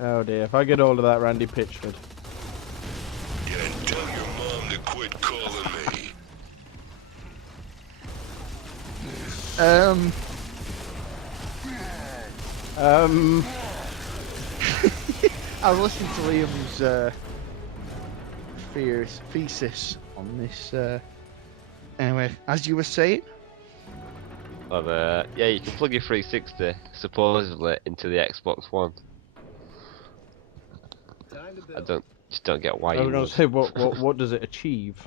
Oh dear, if I get hold of that Randy Pitchford. Yeah, and tell your mom to quit calling me. I was listening to Liam's thesis on this. Anyway, as you were saying. But, yeah, you can plug your 360 supposedly into the Xbox One. I just don't get why I was you going would. to say, what does it achieve?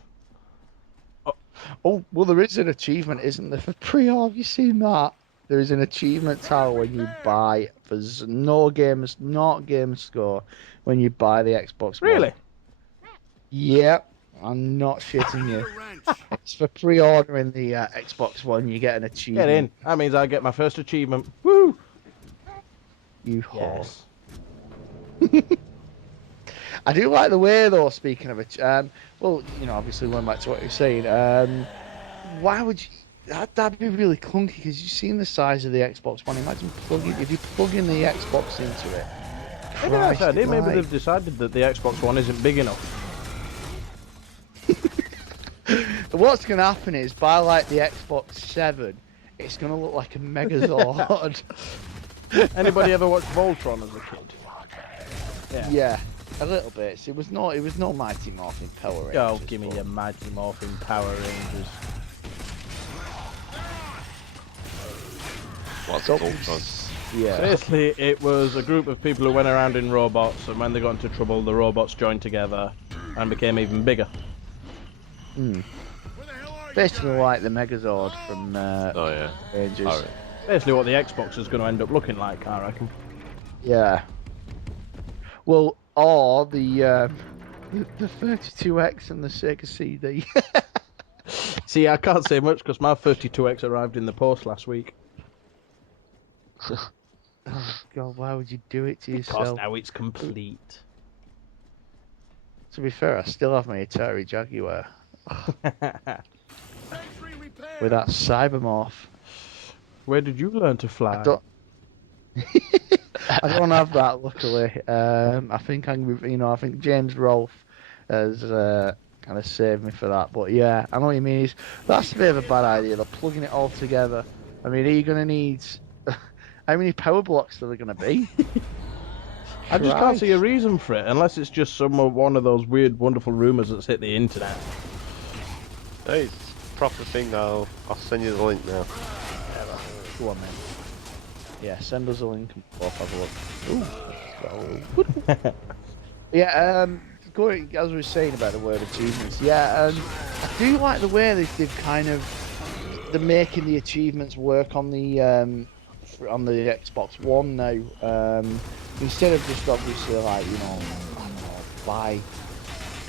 Oh, well, there is an achievement, isn't there, for pre-order? Have you seen that? There is an achievement tower when you buy, there's no game score, when you buy the Xbox One. Really? Yep, I'm not shitting you. It's for pre-ordering the Xbox One, you get an achievement. Get in. That means I get my first achievement. Woo! You horse. Yes. I do like the way, though, speaking of it, well, you know, obviously going back to what you're saying, why would you, that'd be really clunky, because you've seen the size of the Xbox One. Imagine if you plug in the Xbox into it. Maybe that's the idea. Maybe Christ, they've decided that the Xbox One isn't big enough. What's going to happen is, by like the Xbox 7, it's going to look like a Megazord. Anybody ever watched Voltron as a kid? Yeah. Yeah, a little bit. It was no Mighty Morphin Power Rangers. Oh, give me your Mighty Morphin Power Rangers. What's So, Voltron? Yeah. Basically, it was a group of people who went around in robots, and when they got into trouble, the robots joined together and became even bigger. Basically like the Megazord from Oh yeah. Rangers. Alright. Basically, what the Xbox is going to end up looking like, I reckon. Yeah. Well, or the 32X and the Sega CD. See, I can't say much because my 32X arrived in the post last week. Oh God, why would you do it to Because yourself? now it's complete. To be fair, I still have my Atari Jaguar with that Cybermorph. Where did you learn to fly? I don't. I don't have that, luckily. I think I think James Rolfe has kind of saved me for that. But yeah, I know what you mean. That's a bit of a bad idea. They're plugging it all together. I mean, are you going to need? How many power blocks are there going to be? I just can't see a Christ. reason for it, unless it's just one of those weird, wonderful rumours that's hit the internet. Hey, it's a proper thing. I'll send you the link now. Go on then. Yeah, send us a link and we'll have a look. Ooh. Yeah, going as we were saying about the word achievements. Yeah, I do like the way they've kind of they're making the achievements work on the Xbox One now. Instead of just obviously like I don't know,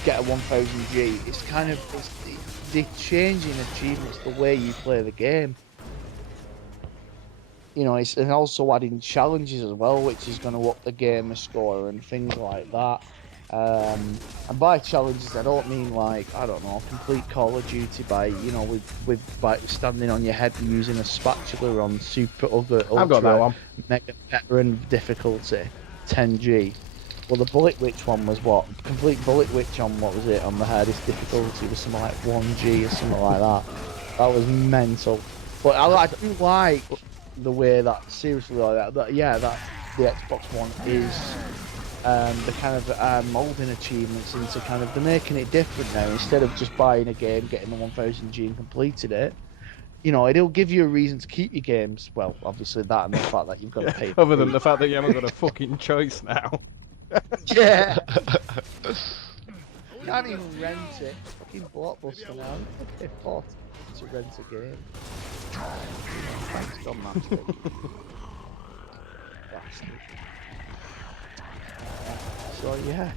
get a 1000G. It's kind of they're changing achievements the way you play the game. And also adding challenges as well, which is going to up the gamer score and things like that. And by challenges, I don't mean like, I don't know, complete Call of Duty by by standing on your head and using a spatula on ultra I've got that one. mega veteran difficulty 10G. Well, the Bullet Witch one was what? Complete Bullet Witch on what was it? On the hardest difficulty was something like 1G or something like that. That was mental. But I do like the way that seriously like that the Xbox One is the kind of molding achievements into kind of they're making it different now. Instead of just buying a game, getting the 1000G and completed it, it'll give you a reason to keep your games. Well, obviously that and the fact that you've got to pay. Other than the fact that you haven't got a fucking choice now. Yeah. Can't even rent it. Fucking Blockbuster now. Okay, 40 to rent a game. Thanks, Don Matthew. Bastard. So yeah,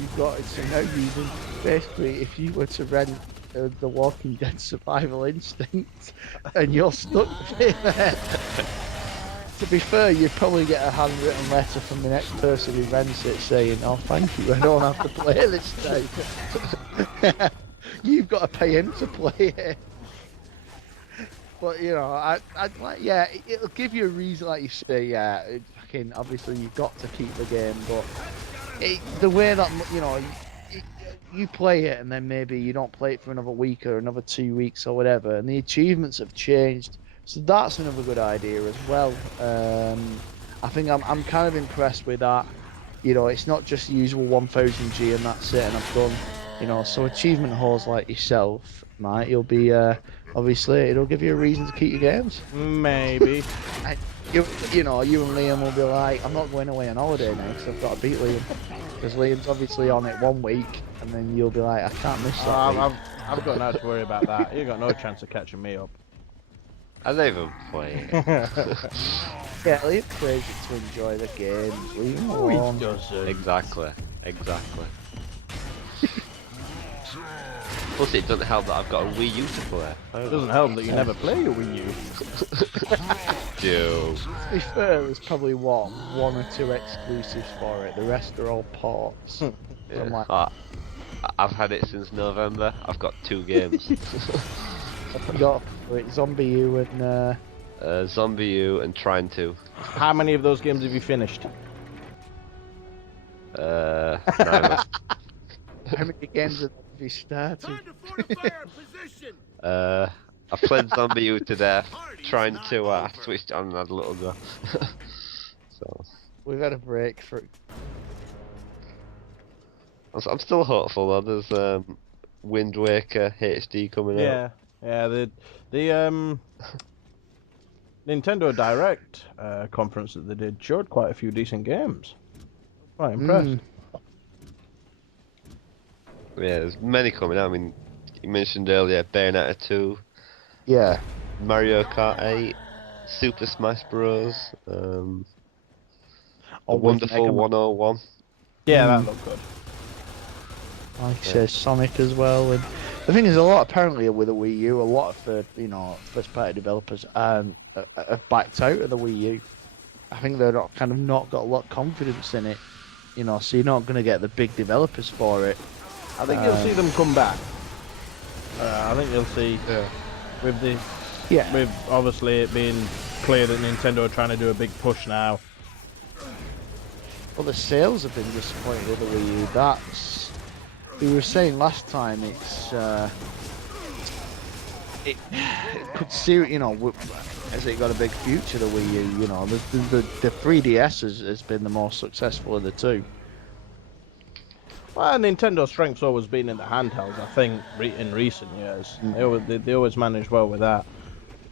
you've got it. So now you can basically, if you were to rent The Walking Dead Survival Instinct, and you're stuck there. To be fair, you'd probably get a handwritten letter from the next person who rents it saying, "Oh, thank you, I don't have to play this day." You've got to pay him to play it. But I'd like, yeah, it'll give you a reason, like you say, yeah. Fucking obviously you've got to keep the game, but the way that you play it and then maybe you don't play it for another week or another 2 weeks or whatever, and the achievements have changed. So that's another good idea as well. I think I'm kind of impressed with that. It's not just the usual 1000G and that's it and I'm done. So achievement whores like yourself, mate, you'll be obviously it'll give you a reason to keep your games. Maybe. You and Liam will be like, I'm not going away on holiday now because I've got to beat Liam. Because Liam's obviously on it 1 week, and then you'll be like, I can't miss that week. I've got no to worry about that. You've got no chance of catching me up. I don't even play it. Yeah, Liam plays it to enjoy the games. Leave him No, he alone. doesn't. Exactly. Plus, it doesn't help that I've got a Wii U to play. It doesn't help that you never play your Wii U. Dude. To be fair, there's probably one or two exclusives for it. The rest are all ports. So I'm like, I've had it since November. I've got 2 games. you got Zombie U and Zombie U and Trine 2. How many of those games have you finished? Neither. how many games have you started? I played Zombie U to death. Trine 2, I switched on and had a little go. So We've had a break for. I'm still hopeful though. There's Wind Waker HD coming out. Yeah. The Nintendo Direct conference that they did showed quite a few decent games. Quite impressed. Yeah, there's many coming out. I mean, you mentioned earlier Bayonetta 2, Yeah. Mario Kart 8, Super Smash Bros. The Always Wonderful Mega Man. 101. Yeah, that looked good. Like you say, Sonic as well. And the thing is, a lot apparently with the Wii U, a lot of first party developers have backed out of the Wii U. I think they're not got a lot of confidence in it. So you're not going to get the big developers for it. I think you'll see them come back. I think you'll see with obviously it being clear that Nintendo are trying to do a big push now. Well, the sales have been disappointing with the Wii U. We were saying last time it could see, has it got a big future, the Wii U? The 3DS has been the most successful of the two. Well, Nintendo's strength's always been in the handhelds, I think, in recent years. They always manage well with that.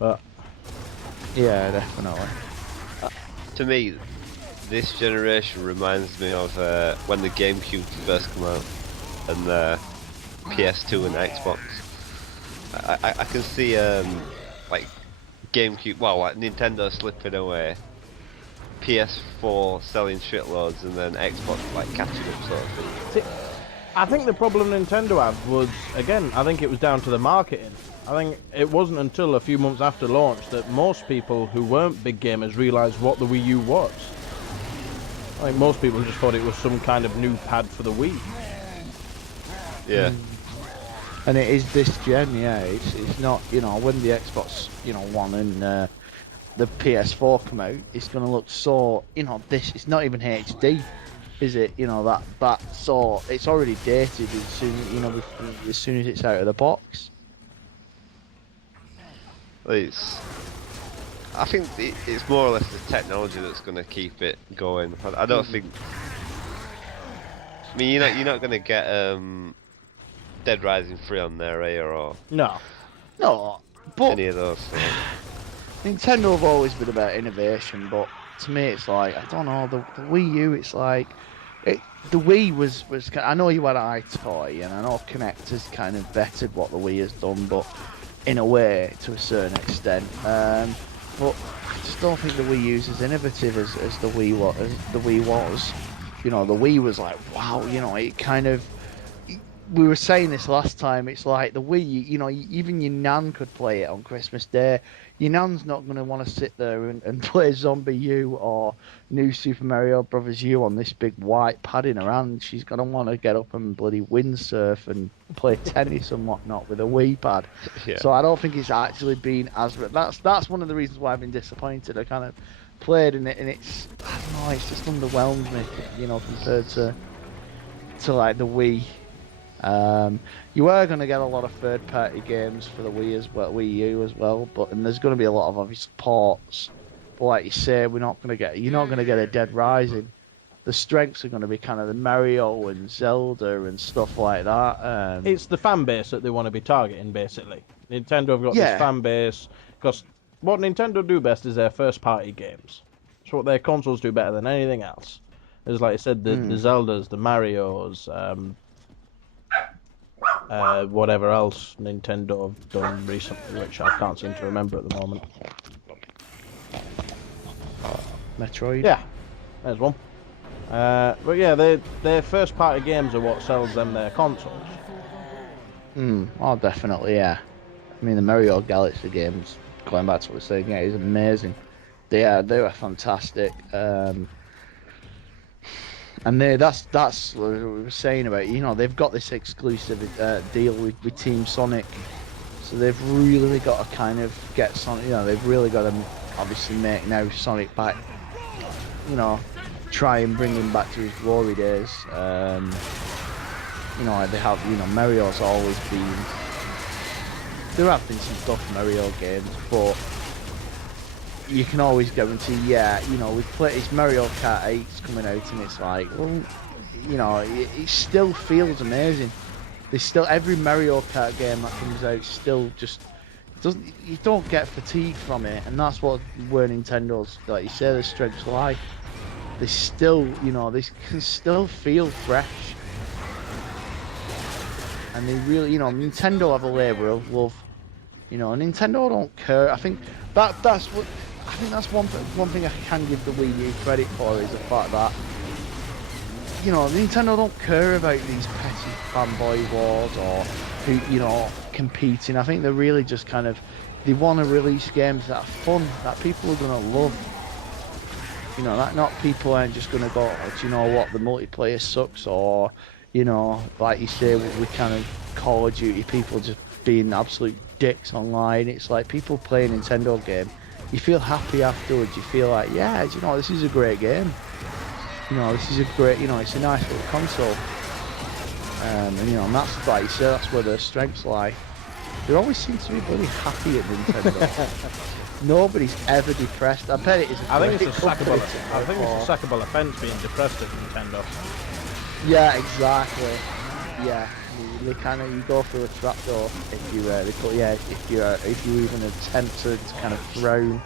But yeah, definitely. To me, this generation reminds me of when the GameCube first came out and the PS2 and Xbox. I can see like GameCube, like Nintendo slipping away, PS4 selling shitloads, and then Xbox like catching up sort of thing. I think the problem Nintendo had was, again, I think it was down to the marketing. I think it wasn't until a few months after launch that most people who weren't big gamers realised what the Wii U was. I think most people just thought it was some kind of new pad for the Wii. Yeah. And it is this gen, yeah. It's not, when the Xbox, One and the PS4 come out, it's going to look so, it's not even HD, is it? So it's already dated as soon as it's out of the box. I think it's more or less the technology that's going to keep it going. I don't think. I mean, you're not going to get Dead Rising 3 on there, or No, but any of those. So. Nintendo have always been about innovation, but to me, it's like, I don't know, the Wii U. It's like the Wii was. I know you had iToy, and I know Kinect has kind of bettered what the Wii has done, but in a way, to a certain extent. But I just don't think the Wii U's as innovative as the Wii was. The Wii was like, wow, it kind of. We were saying this last time. It's like the Wii. Even your nan could play it on Christmas Day. Your nan's not going to want to sit there and play Zombie U or New Super Mario Brothers U on this big white pad in her hand. She's going to want to get up and bloody windsurf and play tennis and whatnot with a Wii pad. Yeah. So I don't think it's actually been as. That's one of the reasons why I've been disappointed. I kind of played in it and it's, I don't know, it's just underwhelmed me, compared to like the Wii. You are going to get a lot of third-party games for the Wii U as well, and there's going to be a lot of obvious ports. But like you say, you're not going to get a Dead Rising. The strengths are going to be kind of the Mario and Zelda and stuff like that. it's the fan base that they want to be targeting, basically. Nintendo have got this fan base because what Nintendo do best is their first-party games. It's what their consoles do better than anything else. It's like I said, the Zeldas, the Marios. Whatever else Nintendo have done recently, which I can't seem to remember at the moment. Metroid? Yeah, there's one. But yeah, their first party games are what sells them their consoles. Oh, definitely, yeah. I mean, the Mario Galaxy games, going back to what we're saying, yeah, is amazing. They were fantastic. And that's what we were saying about, they've got this exclusive deal with Team Sonic, so they've really got to kind of get Sonic. They've really got to obviously make now Sonic back. Try and bring him back to his glory days. They have. Mario's always been. There have been some tough Mario games, but you can always guarantee, we've played, it's Mario Kart 8's coming out, and it's like, well, it still feels amazing. There's still, every Mario Kart game that comes out still just, it's doesn't, you don't get fatigue from it, and that's what where Nintendo's, like you say, the strengths lie. They still, you know, they can still feel fresh, and they really, you know, Nintendo have a labour of love. You know, Nintendo don't care. I think that's one thing I can give the Wii U credit for is the fact that, you know, Nintendo don't care about these petty fanboy wars or who, you know, competing. I think they're really just kind of, they want to release games that are fun, that people are gonna love. You know, that not people aren't just gonna go, oh, do you know what, the multiplayer sucks, or, you know, like you say, we kind of Call of Duty, people just being absolute dicks online. It's like people play a Nintendo game, you feel happy afterwards. You feel like, yeah, you know, this is a great game. You know, this is a great, you know, it's a nice little console. And you know, and that's, like you say, that's where their strengths lie. They always seem to be bloody happy at Nintendo. Nobody's ever depressed. I bet it is. I think it's a sackable offence being depressed at Nintendo. Yeah, exactly. Yeah, they kind of, you go through a trapdoor if you if you even attempt to kind of frown.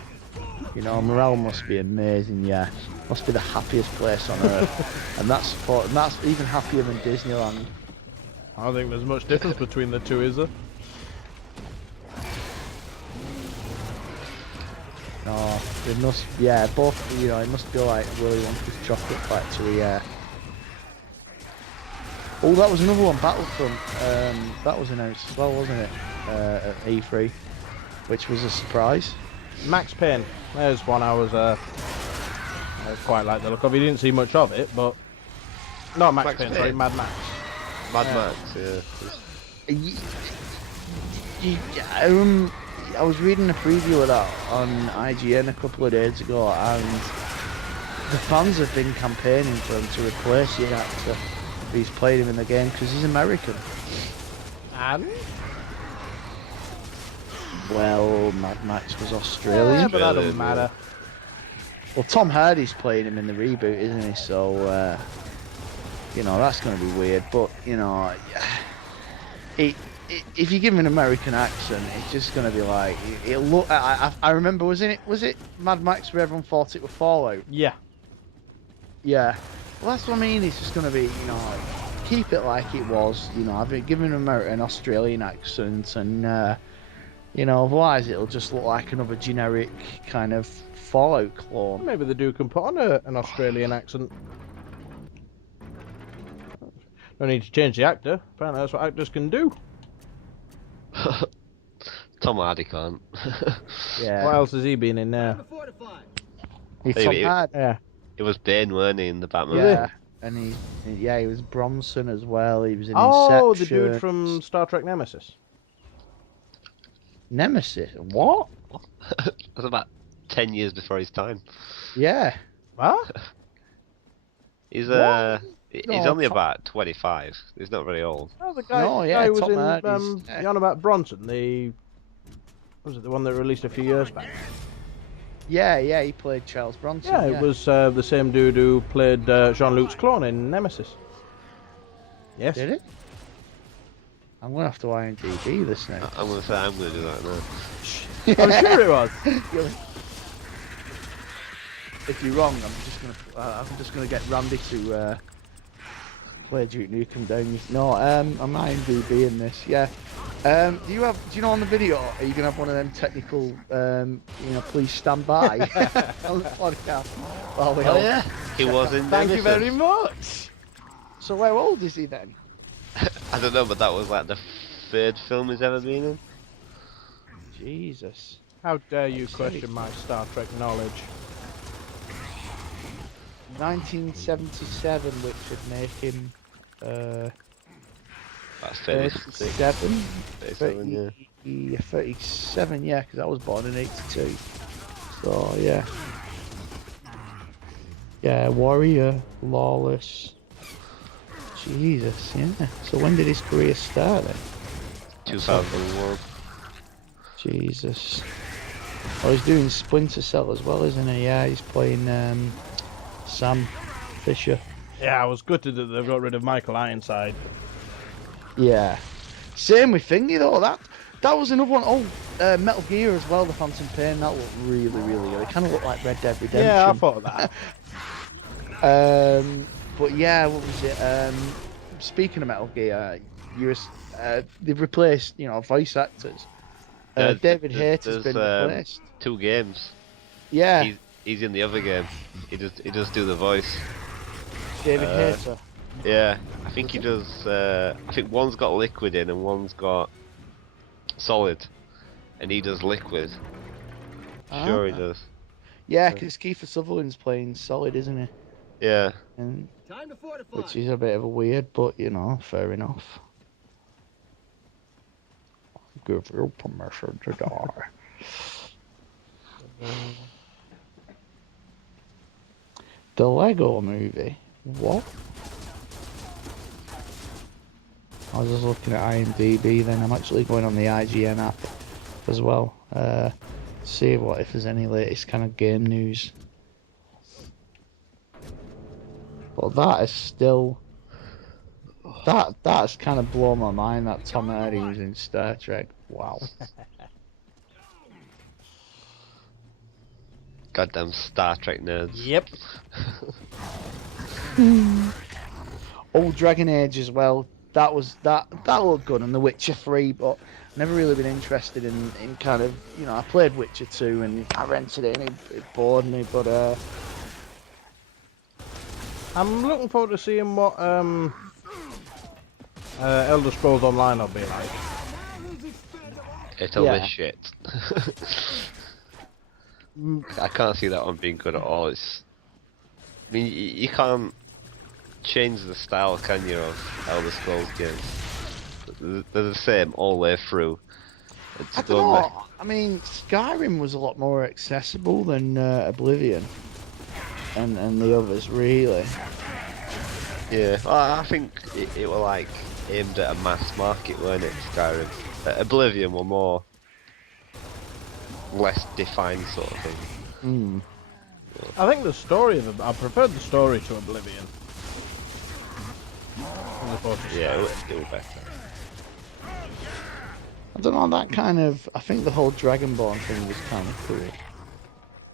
You know, morale must be amazing. Yeah, must be the happiest place on earth, and that's even happier than Disneyland. I don't think there's much difference between the two, is there? No, it must. Yeah, both. You know, it must be like Willy Wonka's Chocolate Factory. Yeah. Oh, that was another one, Battlefront. That was announced as well, wasn't it? At E3, which was a surprise. Max Payne. There's one I was quite like the look of. You didn't see much of it, but not Max Payne, sorry, Mad Max. Mad Max, yeah. I was reading a preview of that on IGN a couple of days ago, and the fans have been campaigning for him to replace the actor who's played him in the game because he's American. And? Well, Mad Max was Australian. Yeah, but that doesn't matter. Well, Tom Hardy's playing him in the reboot, isn't he? So, you know, that's going to be weird. But, you know, if you give him an American accent, it's just going to be like, it'll look. I remember, was it Mad Max where everyone thought it was Fallout? Yeah. Yeah. Well, that's what I mean. It's just going to be, you know, keep it like it was. You know, I've given him an Australian accent, and you know, otherwise it'll just look like another generic kind of Fallout clone. Maybe the Duke can put on an Australian accent. No need to change the actor. Apparently that's what actors can do. Tom Hardy can't. Yeah. What else has he been in there? He's Tom Hardy. Yeah. It was Bane, weren't he, in the Batman? Yeah. And he was Bronson as well. He was in Oh, Inception. the dude from Star Trek Nemesis. Nemesis? What? That's about 10 years before his time. Yeah. What? He's he's No, only about 25. He's not very old. Oh, the guy, No, yeah, guy was Tom in Hardy's, you on about Bronson, was it the one that released a few years back? Yeah, he played Charles Bronson. Yeah, it was the same dude who played Jean-Luc's clone in Nemesis. Yes. Did it? I'm going to have to IMDb this now. I'm going to say I'm going to do that now. I'm sure it was. If you're wrong, I'm just gonna get Randy to play Duke Nukem down. No, I'm IMDb in this. Yeah. Do you know on the video? Are you gonna have one of them technical, you know, please stand by on the podcast? Oh yeah. He was in Thank you Nemesis. very much. So how old is he then? I don't know, but that was like the third film he's ever been in. Jesus. How dare you question my Star Trek knowledge? 1977, which would make him That's 36. 37. 37, yeah. 37, yeah, because I was born in 82. So yeah. Yeah, Warrior, Lawless. Jesus, yeah. So when did his career start then? 2001. Jesus. Oh, he's doing Splinter Cell as well, isn't he? Yeah, he's playing Sam Fisher. Yeah, I was gutted that they've got rid of Michael Ironside. Yeah. Same with Thingy though. That was another one. Oh, Metal Gear as well, the Phantom Pain, that looked really, really good. It kind of looked like Red Dead Redemption. Yeah, I thought of that. But yeah, what was it? Speaking of Metal Gear, they've replaced, voice actors. David Hayter has been replaced. 2 games. Yeah, He's in the other game. He does do the voice. David Hayter. Yeah, I think he does. I think one's got Liquid in and one's got Solid, and he does Liquid. Sure, he does. Yeah, because Kiefer Sutherland's playing Solid, isn't he? Yeah. And, which is a bit of a weird, but fair enough. Give you permission to die. The Lego Movie. What? I was just looking at IMDb. Then I'm actually going on the IGN app as well. See if there's any latest kind of game news. But that is still that's kind of blown my mind. That Tom Hardy was in Star Trek. Wow. Goddamn Star Trek nerds. Yep. Old Dragon Age as well. That looked good, and The Witcher 3, but never really been interested in kind of, I played Witcher 2 and I rented it and it bored me, but I'm looking forward to seeing what Elder Scrolls Online will be like. It'll be shit. I can't see that one being good at all. I mean, you can't change the style, can you, of Elder Scrolls games? They're the same all the way through. I don't know. I mean, Skyrim was a lot more accessible than Oblivion and the others, really. Yeah, well, I think it were like aimed at a mass market, weren't it, Skyrim? Oblivion were more less defined sort of thing. I think the story I preferred the story to Oblivion. Yeah, it was better. I don't know, that kind of... I think the whole Dragonborn thing was kind of cool.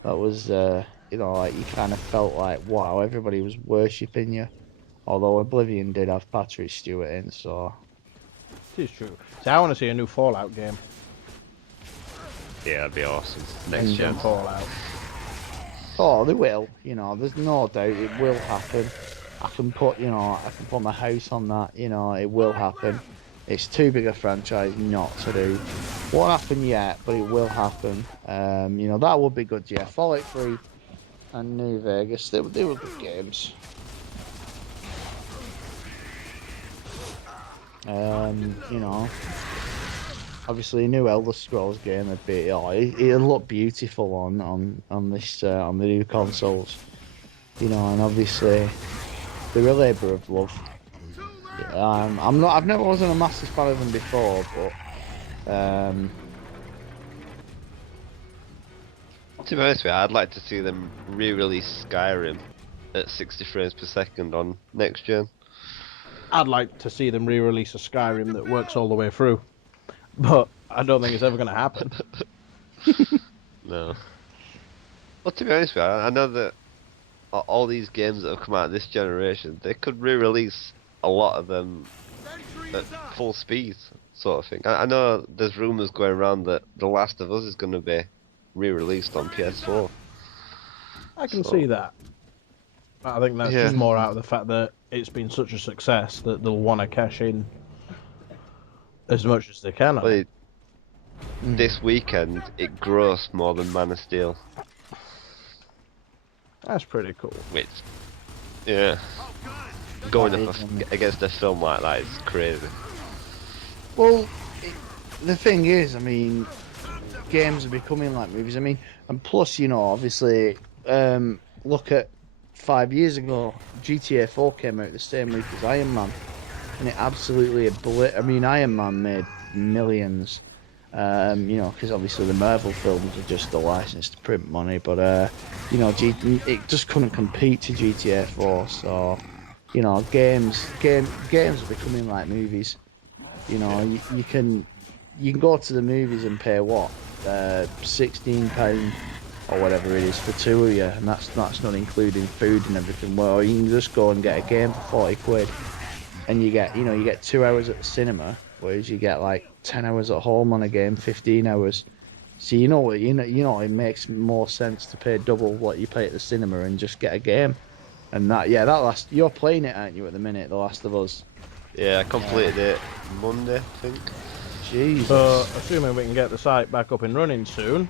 That was, like you kind of felt like, wow, everybody was worshipping you. Although Oblivion did have Patrick Stewart in, so... It is true. See, I want to see a new Fallout game. Yeah, that'd be awesome. Next gen. Fallout. Oh, they will. There's no doubt it will happen. I can put my house on that. It will happen. It's too big a franchise not to do. Won't happen yet, but it will happen. That would be good. Yeah, Fallout 3 and New Vegas. They were good games. Obviously a new Elder Scrolls game would be, it'll look beautiful on the new consoles, and obviously they're a labour of love. I've never wasn't a massive fan of them before, but to be honest with you, I'd like to see them re-release Skyrim at 60 frames per second on next gen. I'd like to see them re-release a Skyrim that works all the way through, but I don't think it's ever going to happen. No. Well, to be honest with you, I know that all these games that have come out this generation, they could re-release a lot of them at full speed, sort of thing. I know there's rumours going around that The Last of Us is going to be re-released on PS4. I can see that. I think that's just more out of the fact that it's been such a success that they'll want to cash in as much as they can. Well, this weekend, it grossed more than Man of Steel. That's pretty cool. Which, yeah, going up against a film like that is crazy. Well, the thing is, I mean, games are becoming like movies. I mean, and plus, obviously, look at 5 years ago, GTA 4 came out the same week as Iron Man, and it absolutely Iron Man made millions, because obviously the Marvel films are just a license to print money, but it just couldn't compete to GTA 4. So, games are becoming like movies. You can you can go to the movies and pay what, £16 or whatever it is for two of you, and that's not including food and everything. Well, you can just go and get a game for 40 quid, and you get 2 hours at the cinema, whereas you get like 10 hours at home on a game, 15 hours. So it makes more sense to pay double what you pay at the cinema and just get a game. And you're playing it, aren't you, at the minute, The Last of Us? Yeah, I completed it Monday, I think. Jesus. So, assuming we can get the site back up and running soon.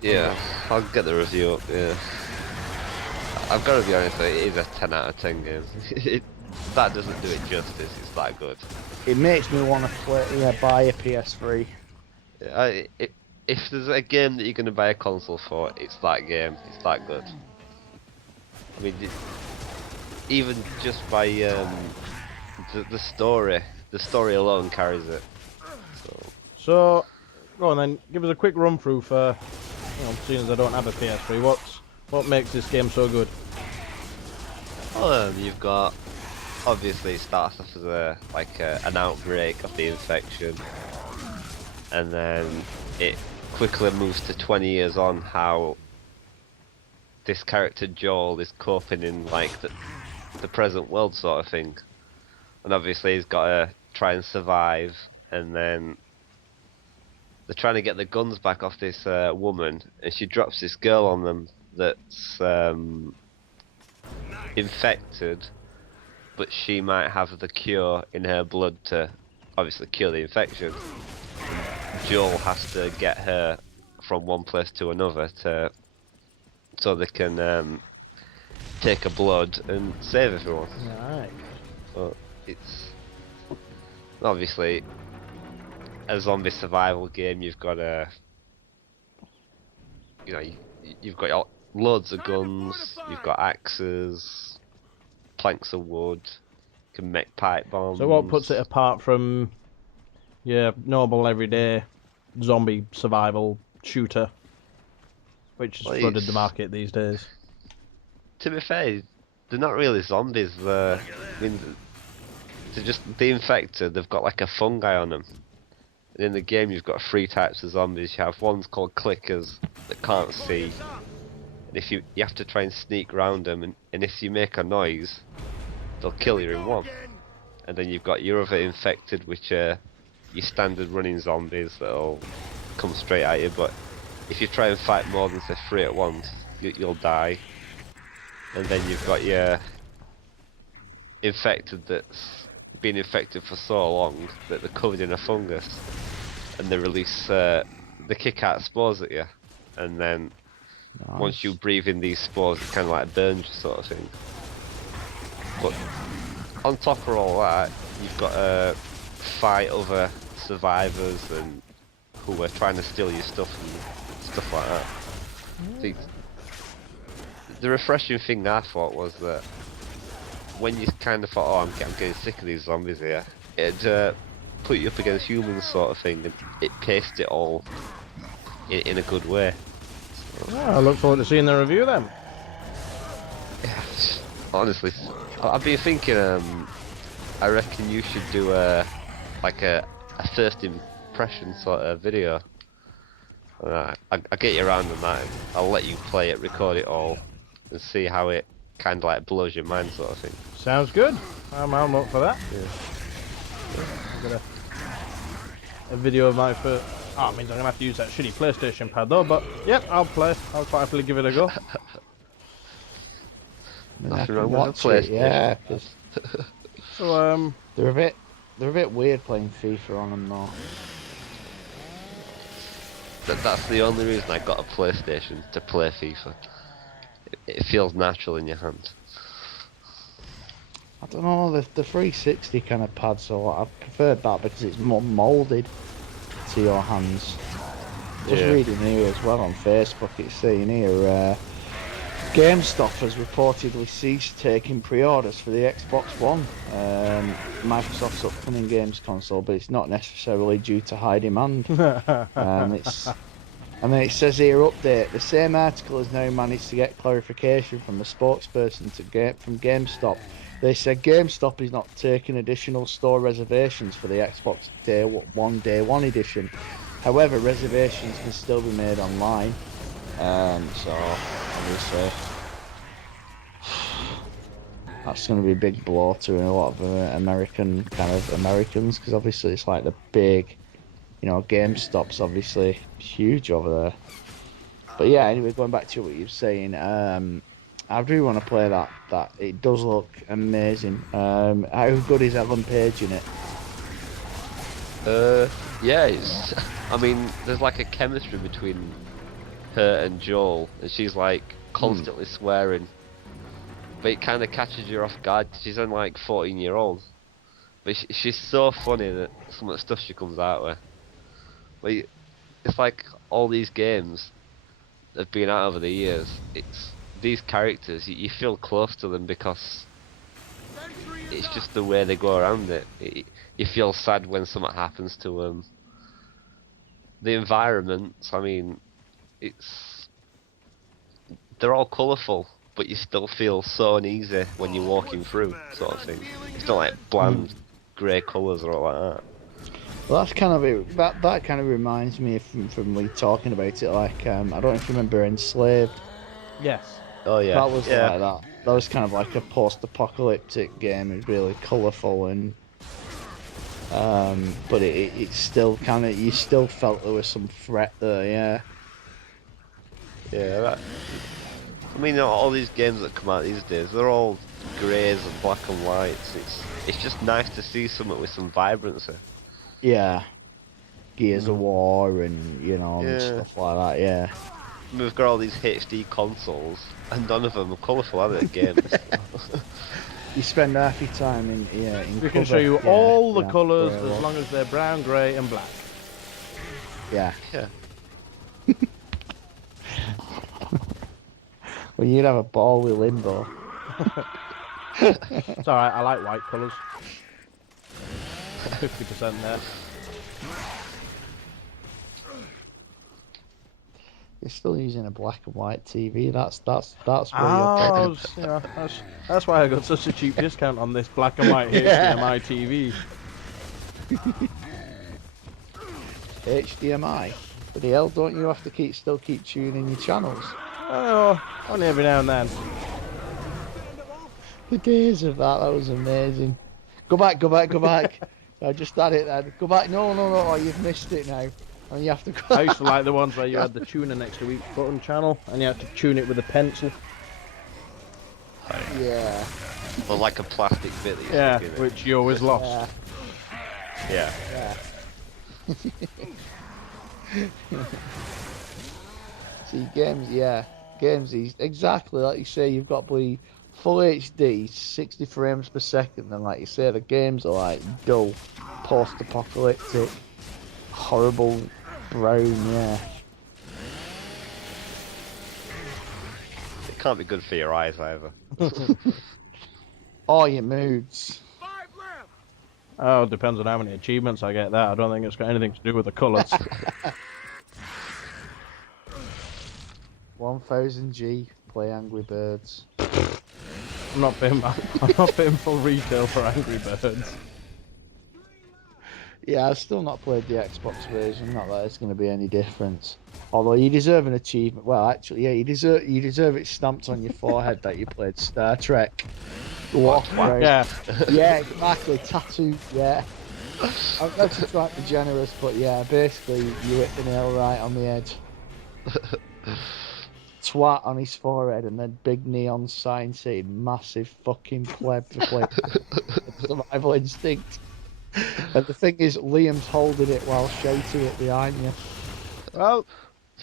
Yeah, I'll get the review up, yeah. I've got to be honest, it is a 10 out of 10 game. That doesn't do it justice, it's that good. It makes me want to buy a PS3. If there's a game that you're going to buy a console for, it's that game, it's that good. I mean, even just by the story alone carries it. So, go on then, give us a quick run through for, seeing as I don't have a PS3, what makes this game so good? Well, you've got, obviously it starts off as an outbreak of the infection, and then it quickly moves to 20 years on how this character Joel is coping in like the present world sort of thing. And obviously he's got to try and survive, and then they're trying to get the guns back off this woman, and she drops this girl on them that's infected, but she might have the cure in her blood to obviously cure the infection. Joel has to get her from one place to another so they can take her blood and save everyone. Right. But it's obviously a zombie survival game. You've got you've got loads of guns. You've got axes, planks of wood. You can make pipe bombs. So what puts it apart from your normal everyday zombie survival shooter, which has flooded the market these days? To be fair, they're not really zombies. I mean, they're just the infected. They've got like a fungi on them. And in the game, you've got three types of zombies. You have ones called clickers that can't see, and if you have to try and sneak around them, and if you make a noise, they'll kill you in one. And then you've got your other infected, which are your standard running zombies that'll come straight at you. But if you try and fight more than say 3 at once, you'll die. And then you've got your infected that's been infected for so long that they're covered in a fungus, and they release they kick out spores at you, and then once you breathe in these spores, it kind of like burns you, sort of thing. But on top of all that, you've got to fight other survivors and who are trying to steal your stuff and stuff like that. See, the refreshing thing I thought was that when you kind of thought, oh, I'm getting sick of these zombies here, it'd put you up against humans, sort of thing, and it paced it all in a good way. So, I look forward to seeing the review then. yeah, honestly, I've been thinking, I reckon you should do a first impression sort of video. I'll get you around on that. I'll let you play it, record it all, and see how it kind of like blows your mind, sort of thing. Sounds good. I'm up for that. Yeah. I've got a video of my first. Oh, it means I'm gonna have to use that shitty PlayStation pad though. But yep, I'll play. I'll quite happily give it a go. Nothing wrong with Watch a it, PlayStation. yeah. 'Cause So they're a bit weird playing FIFA on them though. That's the only reason I got a PlayStation, to play FIFA. It feels natural in your hand. I don't know, the 360 kind of pad, so I preferred that because it's more moulded to your hands. Just reading here as well on Facebook, it's saying here, GameStop has reportedly ceased taking pre-orders for the Xbox One, Microsoft's upcoming games console, but it's not necessarily due to high demand. And then it says here, update. The same article has now managed to get clarification from a spokesperson from GameStop. They said GameStop is not taking additional store reservations for the Xbox Day One edition. However, reservations can still be made online. So obviously that's going to be a big blow to a lot of Americans, because obviously it's like the big, GameStop's obviously huge over there. But yeah, anyway, going back to what you were saying, I do want to play that. It does look amazing. How good is Ellen Page in it? Yeah, I mean, there's like a chemistry between her and Joel, and she's like constantly swearing. But it kind of catches you off guard. She's only like 14-year-old. But she's so funny that some of the stuff she comes out with. But it's like all these games that have been out over the years. It's these characters, you feel close to them because it's just the way they go around it. You feel sad when something happens to them. The environments, I mean, they're all colourful, but you still feel so uneasy when you're walking through, sort of thing. It's not like bland grey colours or all like that. Well, that's kind of it. That kind of reminds me from me talking about it. Like, I don't know if you remember Enslaved. Yes. Oh yeah. That was like that. That was kind of like a post-apocalyptic game. It was really colourful and, but it still kind of, you still felt there was some threat there. Yeah. Yeah. I mean, all these games that come out these days, they're all greys and black and whites. It's just nice to see something with some vibrancy. Yeah. Gears of War and and stuff like that. Yeah. We've got all these HD consoles, and none of them are colourful, are they? Games. You spend half your time in We can show you all the colours as long as they're brown, grey, and black. Yeah. Yeah. Well, you'd have a ball with Limbo. It's alright, I like white colours. 50% there. You're still using a black and white TV. That's where you're that's why I got such a cheap discount on this black and white HDMI TV. HDMI. But the hell, don't you have to still keep tuning your channels? Oh, only every now and then. The days of that was amazing. Go back. I just had it then. Go back. No. Oh, you've missed it now. And you have to go. I used to like the ones where you had the tuner next to each button channel, and you had to tune it with a pencil. Yeah. Or like a plastic bit that Yeah, stuck in it. which you always lost. Yeah. See, games exactly like you say. You've got full HD, 60 frames per second, and like you say, the games are like dull, post-apocalyptic, horrible brown. Yeah. It can't be good for your eyes either. All your moods. Oh, depends on how many achievements I get there. I don't think it's got anything to do with the colours. 1000G. Play Angry Birds. I'm not paying full retail for Angry Birds. Yeah, I've still not played the Xbox version. Not that it's going to be any difference. Although you deserve an achievement. Well, actually, yeah, you deserve it stamped on your forehead that you played Star Trek. What? Yeah. Yeah, exactly. Tattoo. Yeah. I'm not to try to be generous, but yeah, basically you hit the nail right on the head. Twat on his forehead, and then big neon sign saying "massive fucking pleb" to play survival instinct. And the thing is, Liam's holding it while shouting it behind you. Well,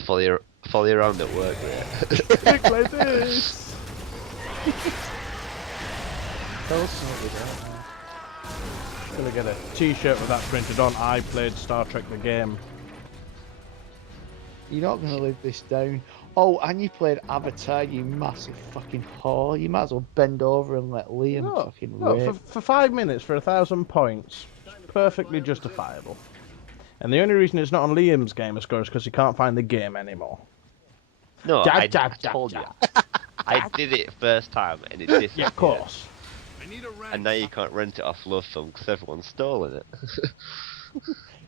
Follow you around at work, yeah. think like this. Tell us something, don't you? Gonna get a T-shirt with that printed on. I played Star Trek the game. You're not going to live this down. Oh, and you played Avatar, you massive fucking whore. You might as well bend over and let Liam fucking No, rape. for 5 minutes for 1,000 points, it's perfectly justifiable. And the only reason it's not on Liam's gamer score is because he can't find the game anymore. No, Jab, I jab, jab, told jab. you. I did it first time and it disappeared. Yeah, of course. And now you can't rent it off Lovefilm because everyone's stolen it.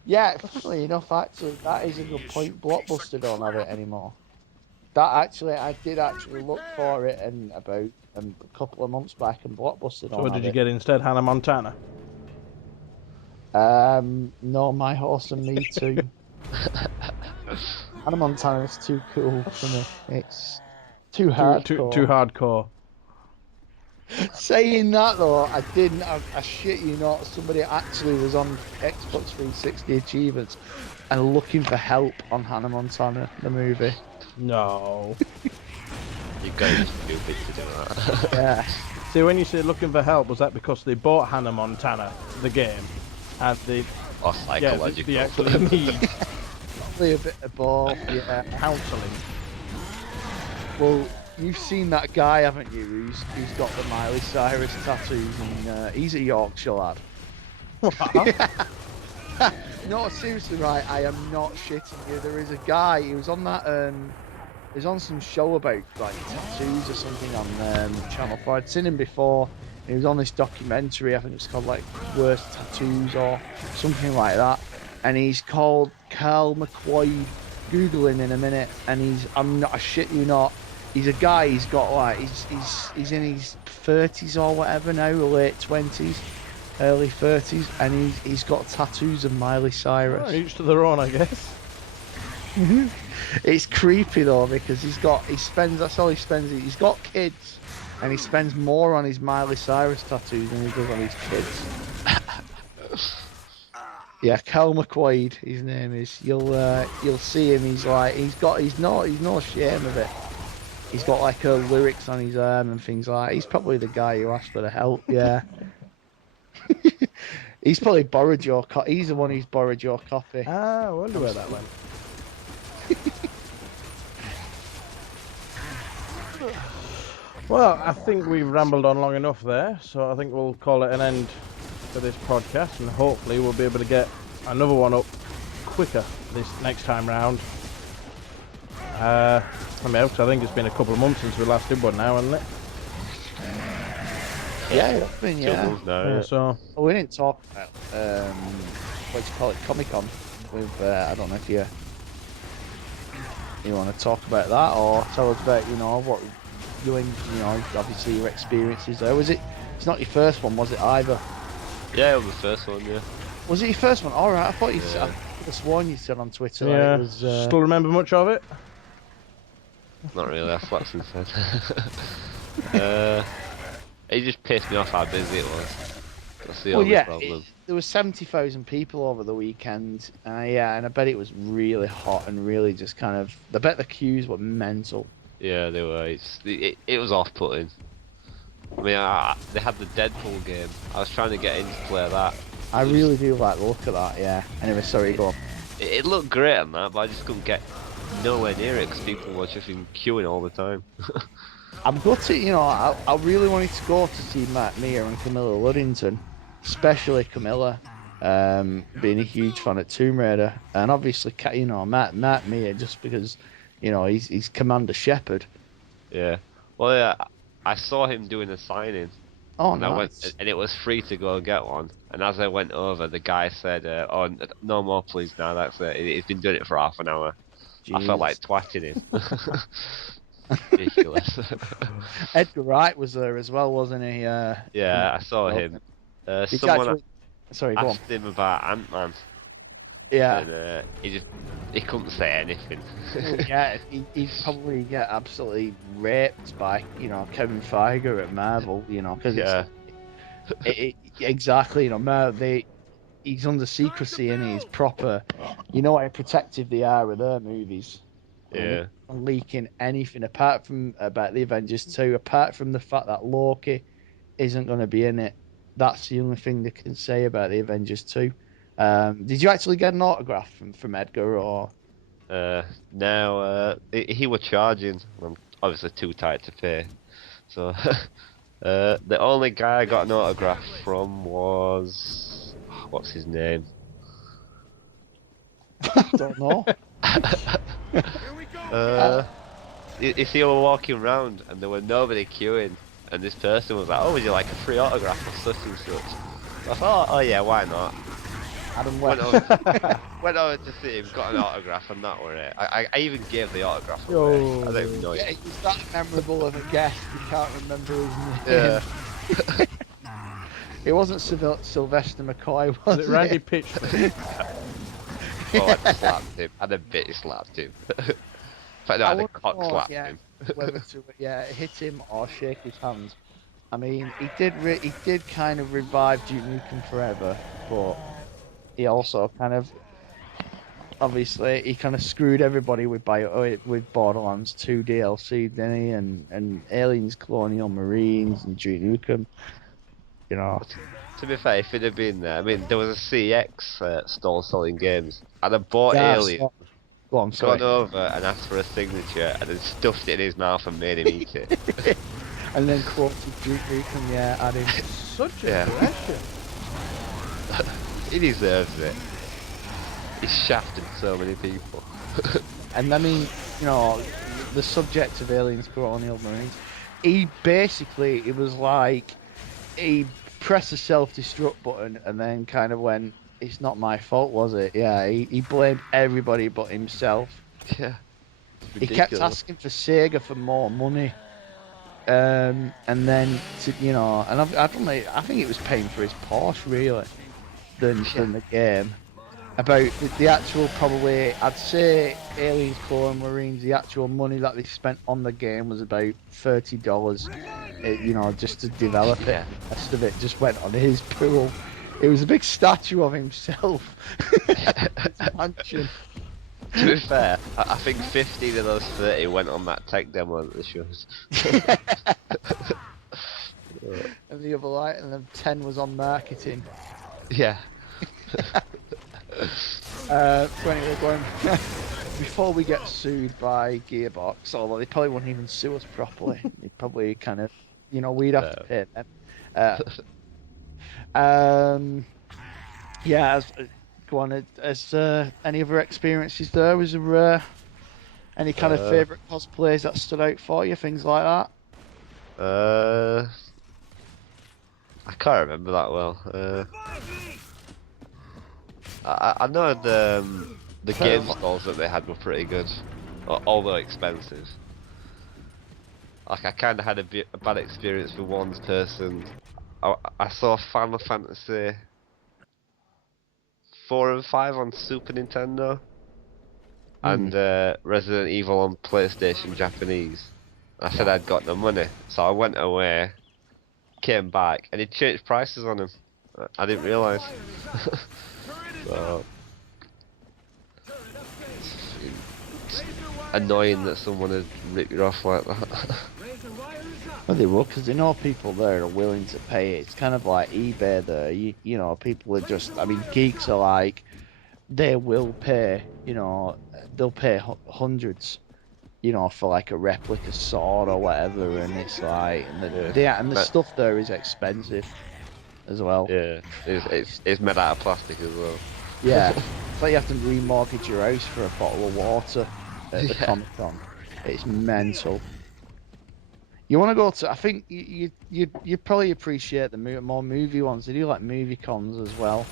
Yeah, funnily enough, actually, that is a good point. Blockbuster don't have it anymore. That actually, I did actually look for it and about a couple of months back, and Blockbuster don't So what have did you it. get instead? Hannah Montana? No, My Horse and Me too. Hannah Montana is too cool for me. It's too hardcore. Too hardcore. Saying that though, I didn't. I shit you not. Somebody actually was on Xbox 360 achievements and looking for help on Hannah Montana, the movie. No. You guys are stupid to do that. Yeah. See, when you say looking for help, was that because they bought Hannah Montana, the game, and they Or psychological. they actually need Probably a bit of both. Yeah. counselling? Well, you've seen that guy, haven't you? Who's got the Miley Cyrus tattoos, and he's a Yorkshire lad. No, seriously, right? I am not shitting you. There is a guy. He was on that. He was on some show about like tattoos or something on Channel 4. I'd seen him before. He was on this documentary. I think it's called like Worst Tattoos or something like that. And he's called Carl McQuaid. Googling in a minute, and I shit you not. He's a guy. He's got like he's in his 30s or whatever now, late 20s, early 30s, and he's got tattoos of Miley Cyrus. Oh, each to their own, I guess. It's creepy though because that's all he spends. He's got kids, and he spends more on his Miley Cyrus tattoos than he does on his kids. Yeah, Cal McQuaid, his name is. You'll see him. He's no shame of it. He's got like lyrics on his arm and things like that. He's probably the guy who asked for the help. Yeah. He's probably borrowed your copy. He's the one who's borrowed your copy. Ah, I wonder where that went. Well, I think we've rambled on long enough there, so I think we'll call it an end for this podcast, and hopefully we'll be able to get another one up quicker this next time round. I think it's been a couple of months since we last did one now, hasn't it? Yeah, yeah. Yeah, so We didn't talk about what do you call it, Comic-Con. With I don't know if you want to talk about that or tell us about what you and obviously your experiences there. Was it? It's not your first one, was it either? Yeah, it was the first one, yeah. Was it your first one? All right, I thought you said. I could have sworn you said on Twitter. yeah, It was, still remember much of it? Not really, I slept since then. It just pissed me off how busy it was. That's the only problem. There was 70,000 people over the weekend, and I bet it was really hot and really just kind of. I bet the queues were mental. Yeah, they were. It was off-putting. I mean, they had the Deadpool game. I was trying to get in to play that. I really do like the look of that, yeah. Anyway, sorry, go on. It looked great on that, but I just couldn't get nowhere near it because people were just queuing all the time. I'm gutted, I really wanted to go to see Matt Mia and Camilla Luddington, especially Camilla, being a huge fan of Tomb Raider, and obviously, Matt Mia just because, he's Commander Shepard. Yeah. Well, yeah, I saw him doing a signing. Oh, and nice. and it was free to go and get one. And as I went over, the guy said, "Oh, no more, please. Now that's it. He's been doing it for half an hour." Jesus. I felt like twatting him. Ridiculous. Edgar Wright was there as well, wasn't he? Yeah, I saw him. Did Someone Sorry, go on. asked him about Ant-Man, Yeah. and he couldn't say anything. Yeah, he'd probably get absolutely raped by, Kevin Feige at Marvel, because exactly, he's under secrecy and he's proper, how protective they are with their movies. Yeah. And leaking anything apart from about the Avengers 2, apart from the fact that Loki isn't going to be in it. That's the only thing they can say about the Avengers 2. Did you actually get an autograph from Edgar or? No, he was charging. I'm obviously too tight to pay. So, the only guy I got an autograph from was, what's his name? I don't know. You see, we were walking around and there were nobody queuing, and this person was like, "Oh, would you like a free autograph or such and such?" I thought, "Oh yeah, why not?" Adam Went West. went over to see him, got an autograph, and that were it. I even gave the autograph Yo. away. I don't even know Yeah, it. he's that memorable of a guest. You can't remember his name. Yeah. It wasn't Sylvester McCoy, was Was it Randy Pitchford? Oh, I slapped him. I'd have bitty slapped him. In fact, no, I'd have cock slapped him. Whether to hit him or shake his hand. I mean, he did kind of revive Duke Nukem Forever, but he also kind of obviously he kind of screwed everybody with Borderlands 2 DLC, didn't he? And Aliens, Colonial Marines, and Duke Nukem. You know. To be fair, if he'd have been there, I mean, there was a CX stall selling games. I'd have bought Yeah, Alien, go on, sorry. gone over and asked for a signature, and then stuffed it in his mouth and made him eat it. And then quoted Duke Nukem, adding. Such a Yeah. aggression. He deserves it. He's shafted so many people. And I mean, you know, the subject of Aliens, Colonial Marines, it was like, he pressed the self-destruct button and then kind of went, it's not my fault, was it? Yeah, he blamed everybody but himself. Yeah. He kept asking for Sega for more money. And then, I think it was paying for his Porsche, really, than the game. About the actual, probably, I'd say Aliens, Colonial Marines, the actual money that they spent on the game was about $30, just to develop it. The rest of it just went on his pool. It was a big statue of himself. His mansion. To be fair, I think 15 of those 30 went on that tech demo that they showed. And the other and then 10 was on marketing. Yeah. So anyway, before we get sued by Gearbox, although they probably wouldn't even sue us properly, they'd probably kind of, we'd have to pay them. Go on. Has any other experiences there? Was there any kind of favourite cosplays that stood out for you? Things like that. I can't remember that well. I know the game stalls that they had were pretty good, although expensive. Like, I kind of had a bad experience with one person. I saw Final Fantasy 4 and 5 on Super Nintendo, and Resident Evil on PlayStation Japanese. I said I'd got no money, so I went away, came back, and he changed prices on them. I didn't realise. So, it's annoying that someone had ripped you off like that. Well, they will, because they know people there are willing to pay it. It's kind of like eBay there. People are just, geeks are like, they will pay, they'll pay hundreds, for like a replica sword or whatever, and it's like, and the stuff there is expensive as well. Yeah, it's made out of plastic as well. Yeah, it's like you have to remortgage your house for a bottle of water at the Comic-Con. It's mental. You want to go to? I think you probably appreciate the more movie ones. They do like movie cons as well.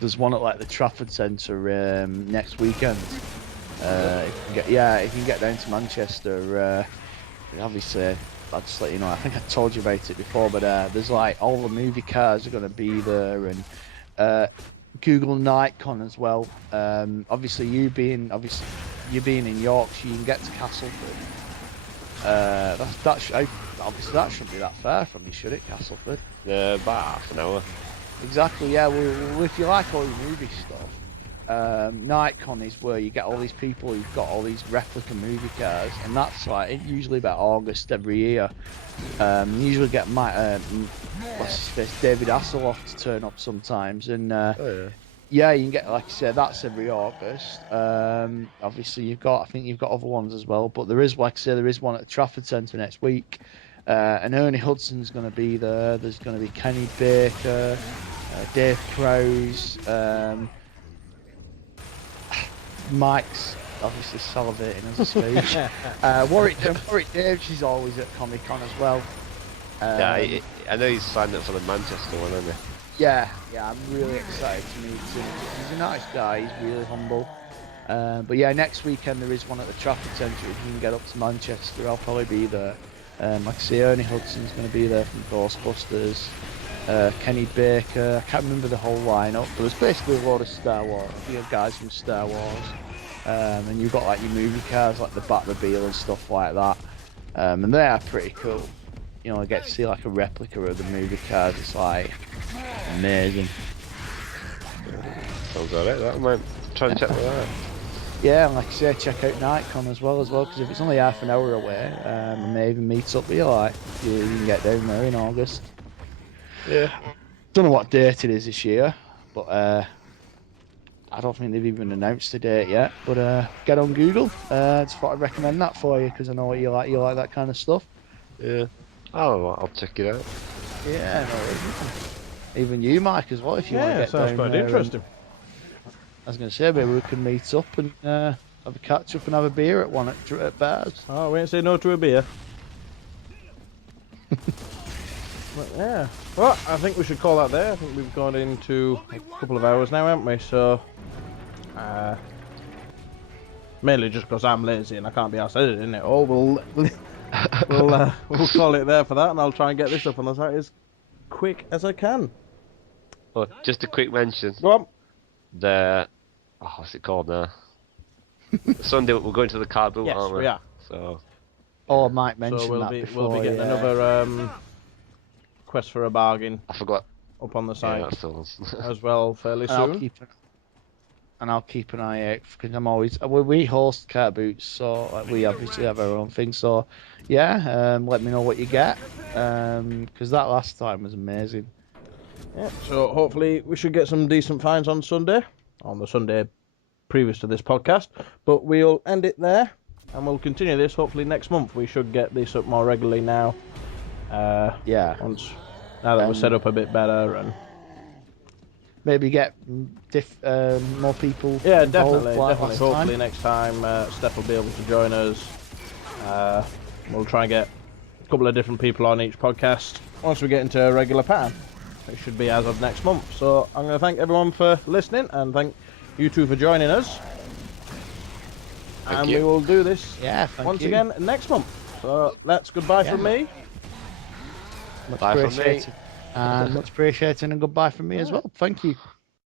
There's one at like the Trafford Centre next weekend. If you can get down to Manchester, obviously I'll just let you know. I think I told you about it before, but there's like all the movie cars are going to be there, and Google NightCon as well. Obviously you being in Yorkshire, you can get to Castleford. Obviously that shouldn't be that far from you, should it, Castleford? About half an hour. Exactly, yeah. Well, if you like all your movie stuff, NightCon is where you get all these people who've got all these replica movie cars, and that's like usually about August every year. You usually get what's his face, David Hasselhoff to turn up sometimes, and yeah, you can get, like I said, that's every August. Obviously I think you've got other ones as well, but there is, like I say, there is one at the Trafford Centre next week, and Ernie Hudson's going to be there. There's going to be Kenny Baker, Dave Prowse, Mike's obviously salivating as I speak. Warwick Davis is always at Comic Con as well. Yeah, I know he's signed up for the Manchester one, hasn't he? Yeah, I'm really excited to meet him. He's a nice guy, he's really humble. But yeah, next weekend there is one at the Trafford Centre. If you can get up to Manchester, I'll probably be there. Like I say, Ernie Hudson's going to be there from Ghostbusters. Kenny Baker, I can't remember the whole lineup, but there's basically a lot of Star Wars. You have guys from Star Wars. And you've got like your movie cars, like the Batmobile and stuff like that. And they are pretty cool. You know, I get to see like a replica of the movie cars. It's like amazing. Sounds alright, that might try and check that out. Yeah, and like I say, check out Nightcon as well, because if it's only half an hour away, I may even meet up with you, like, you can get down there in August. Yeah. Don't know what date it is this year, but I don't think they've even announced the date yet, but get on Google. Just thought I'd recommend that for you, because I know what you like that kind of stuff. Yeah. I'll check it out. Yeah, no, even you, Mike, as well, if you want to get sounds down quite there. interesting. I was going to say, maybe we can meet up and have a catch up and have a beer at one at bars. Oh, we ain't say no to a beer. But yeah. Well, I think we should call that there. I think we've gone into a couple of hours now, haven't we? So, mainly just because I'm lazy and I can't be arsed editing it all. We'll call it there for that, and I'll try and get this up on the site as quick as I can. Oh, just a quick mention. Go on. What's it called now? Sunday we're going to the car boot, Yes, aren't we? we are. So. Oh, Mike mentioned So that before. we'll be getting another quest for a bargain I forgot. up on the Yeah, site that's the ones. as well fairly And soon. I'll keep an eye out, because I'm always we host car boots, so like, we obviously have our own thing. So yeah, let me know what you get, because that last time was amazing. Yeah, so hopefully we should get some decent finds on the Sunday previous to this podcast. But we'll end it there, and we'll continue this hopefully next month. We should get this up more regularly now. Yeah. Now that we're set up a bit better, and maybe get more people. yeah, involved definitely. like last Hopefully time. next time Steph will be able to join us. We'll try and get a couple of different people on each podcast once we get into a regular pattern. It should be as of next month. So I'm going to thank everyone for listening, and thank you two for joining us. Thank you. We will do this Thank you. again next month. So that's goodbye from me. Much Bye from me. appreciated. And much appreciated, and goodbye from me as well. Thank you.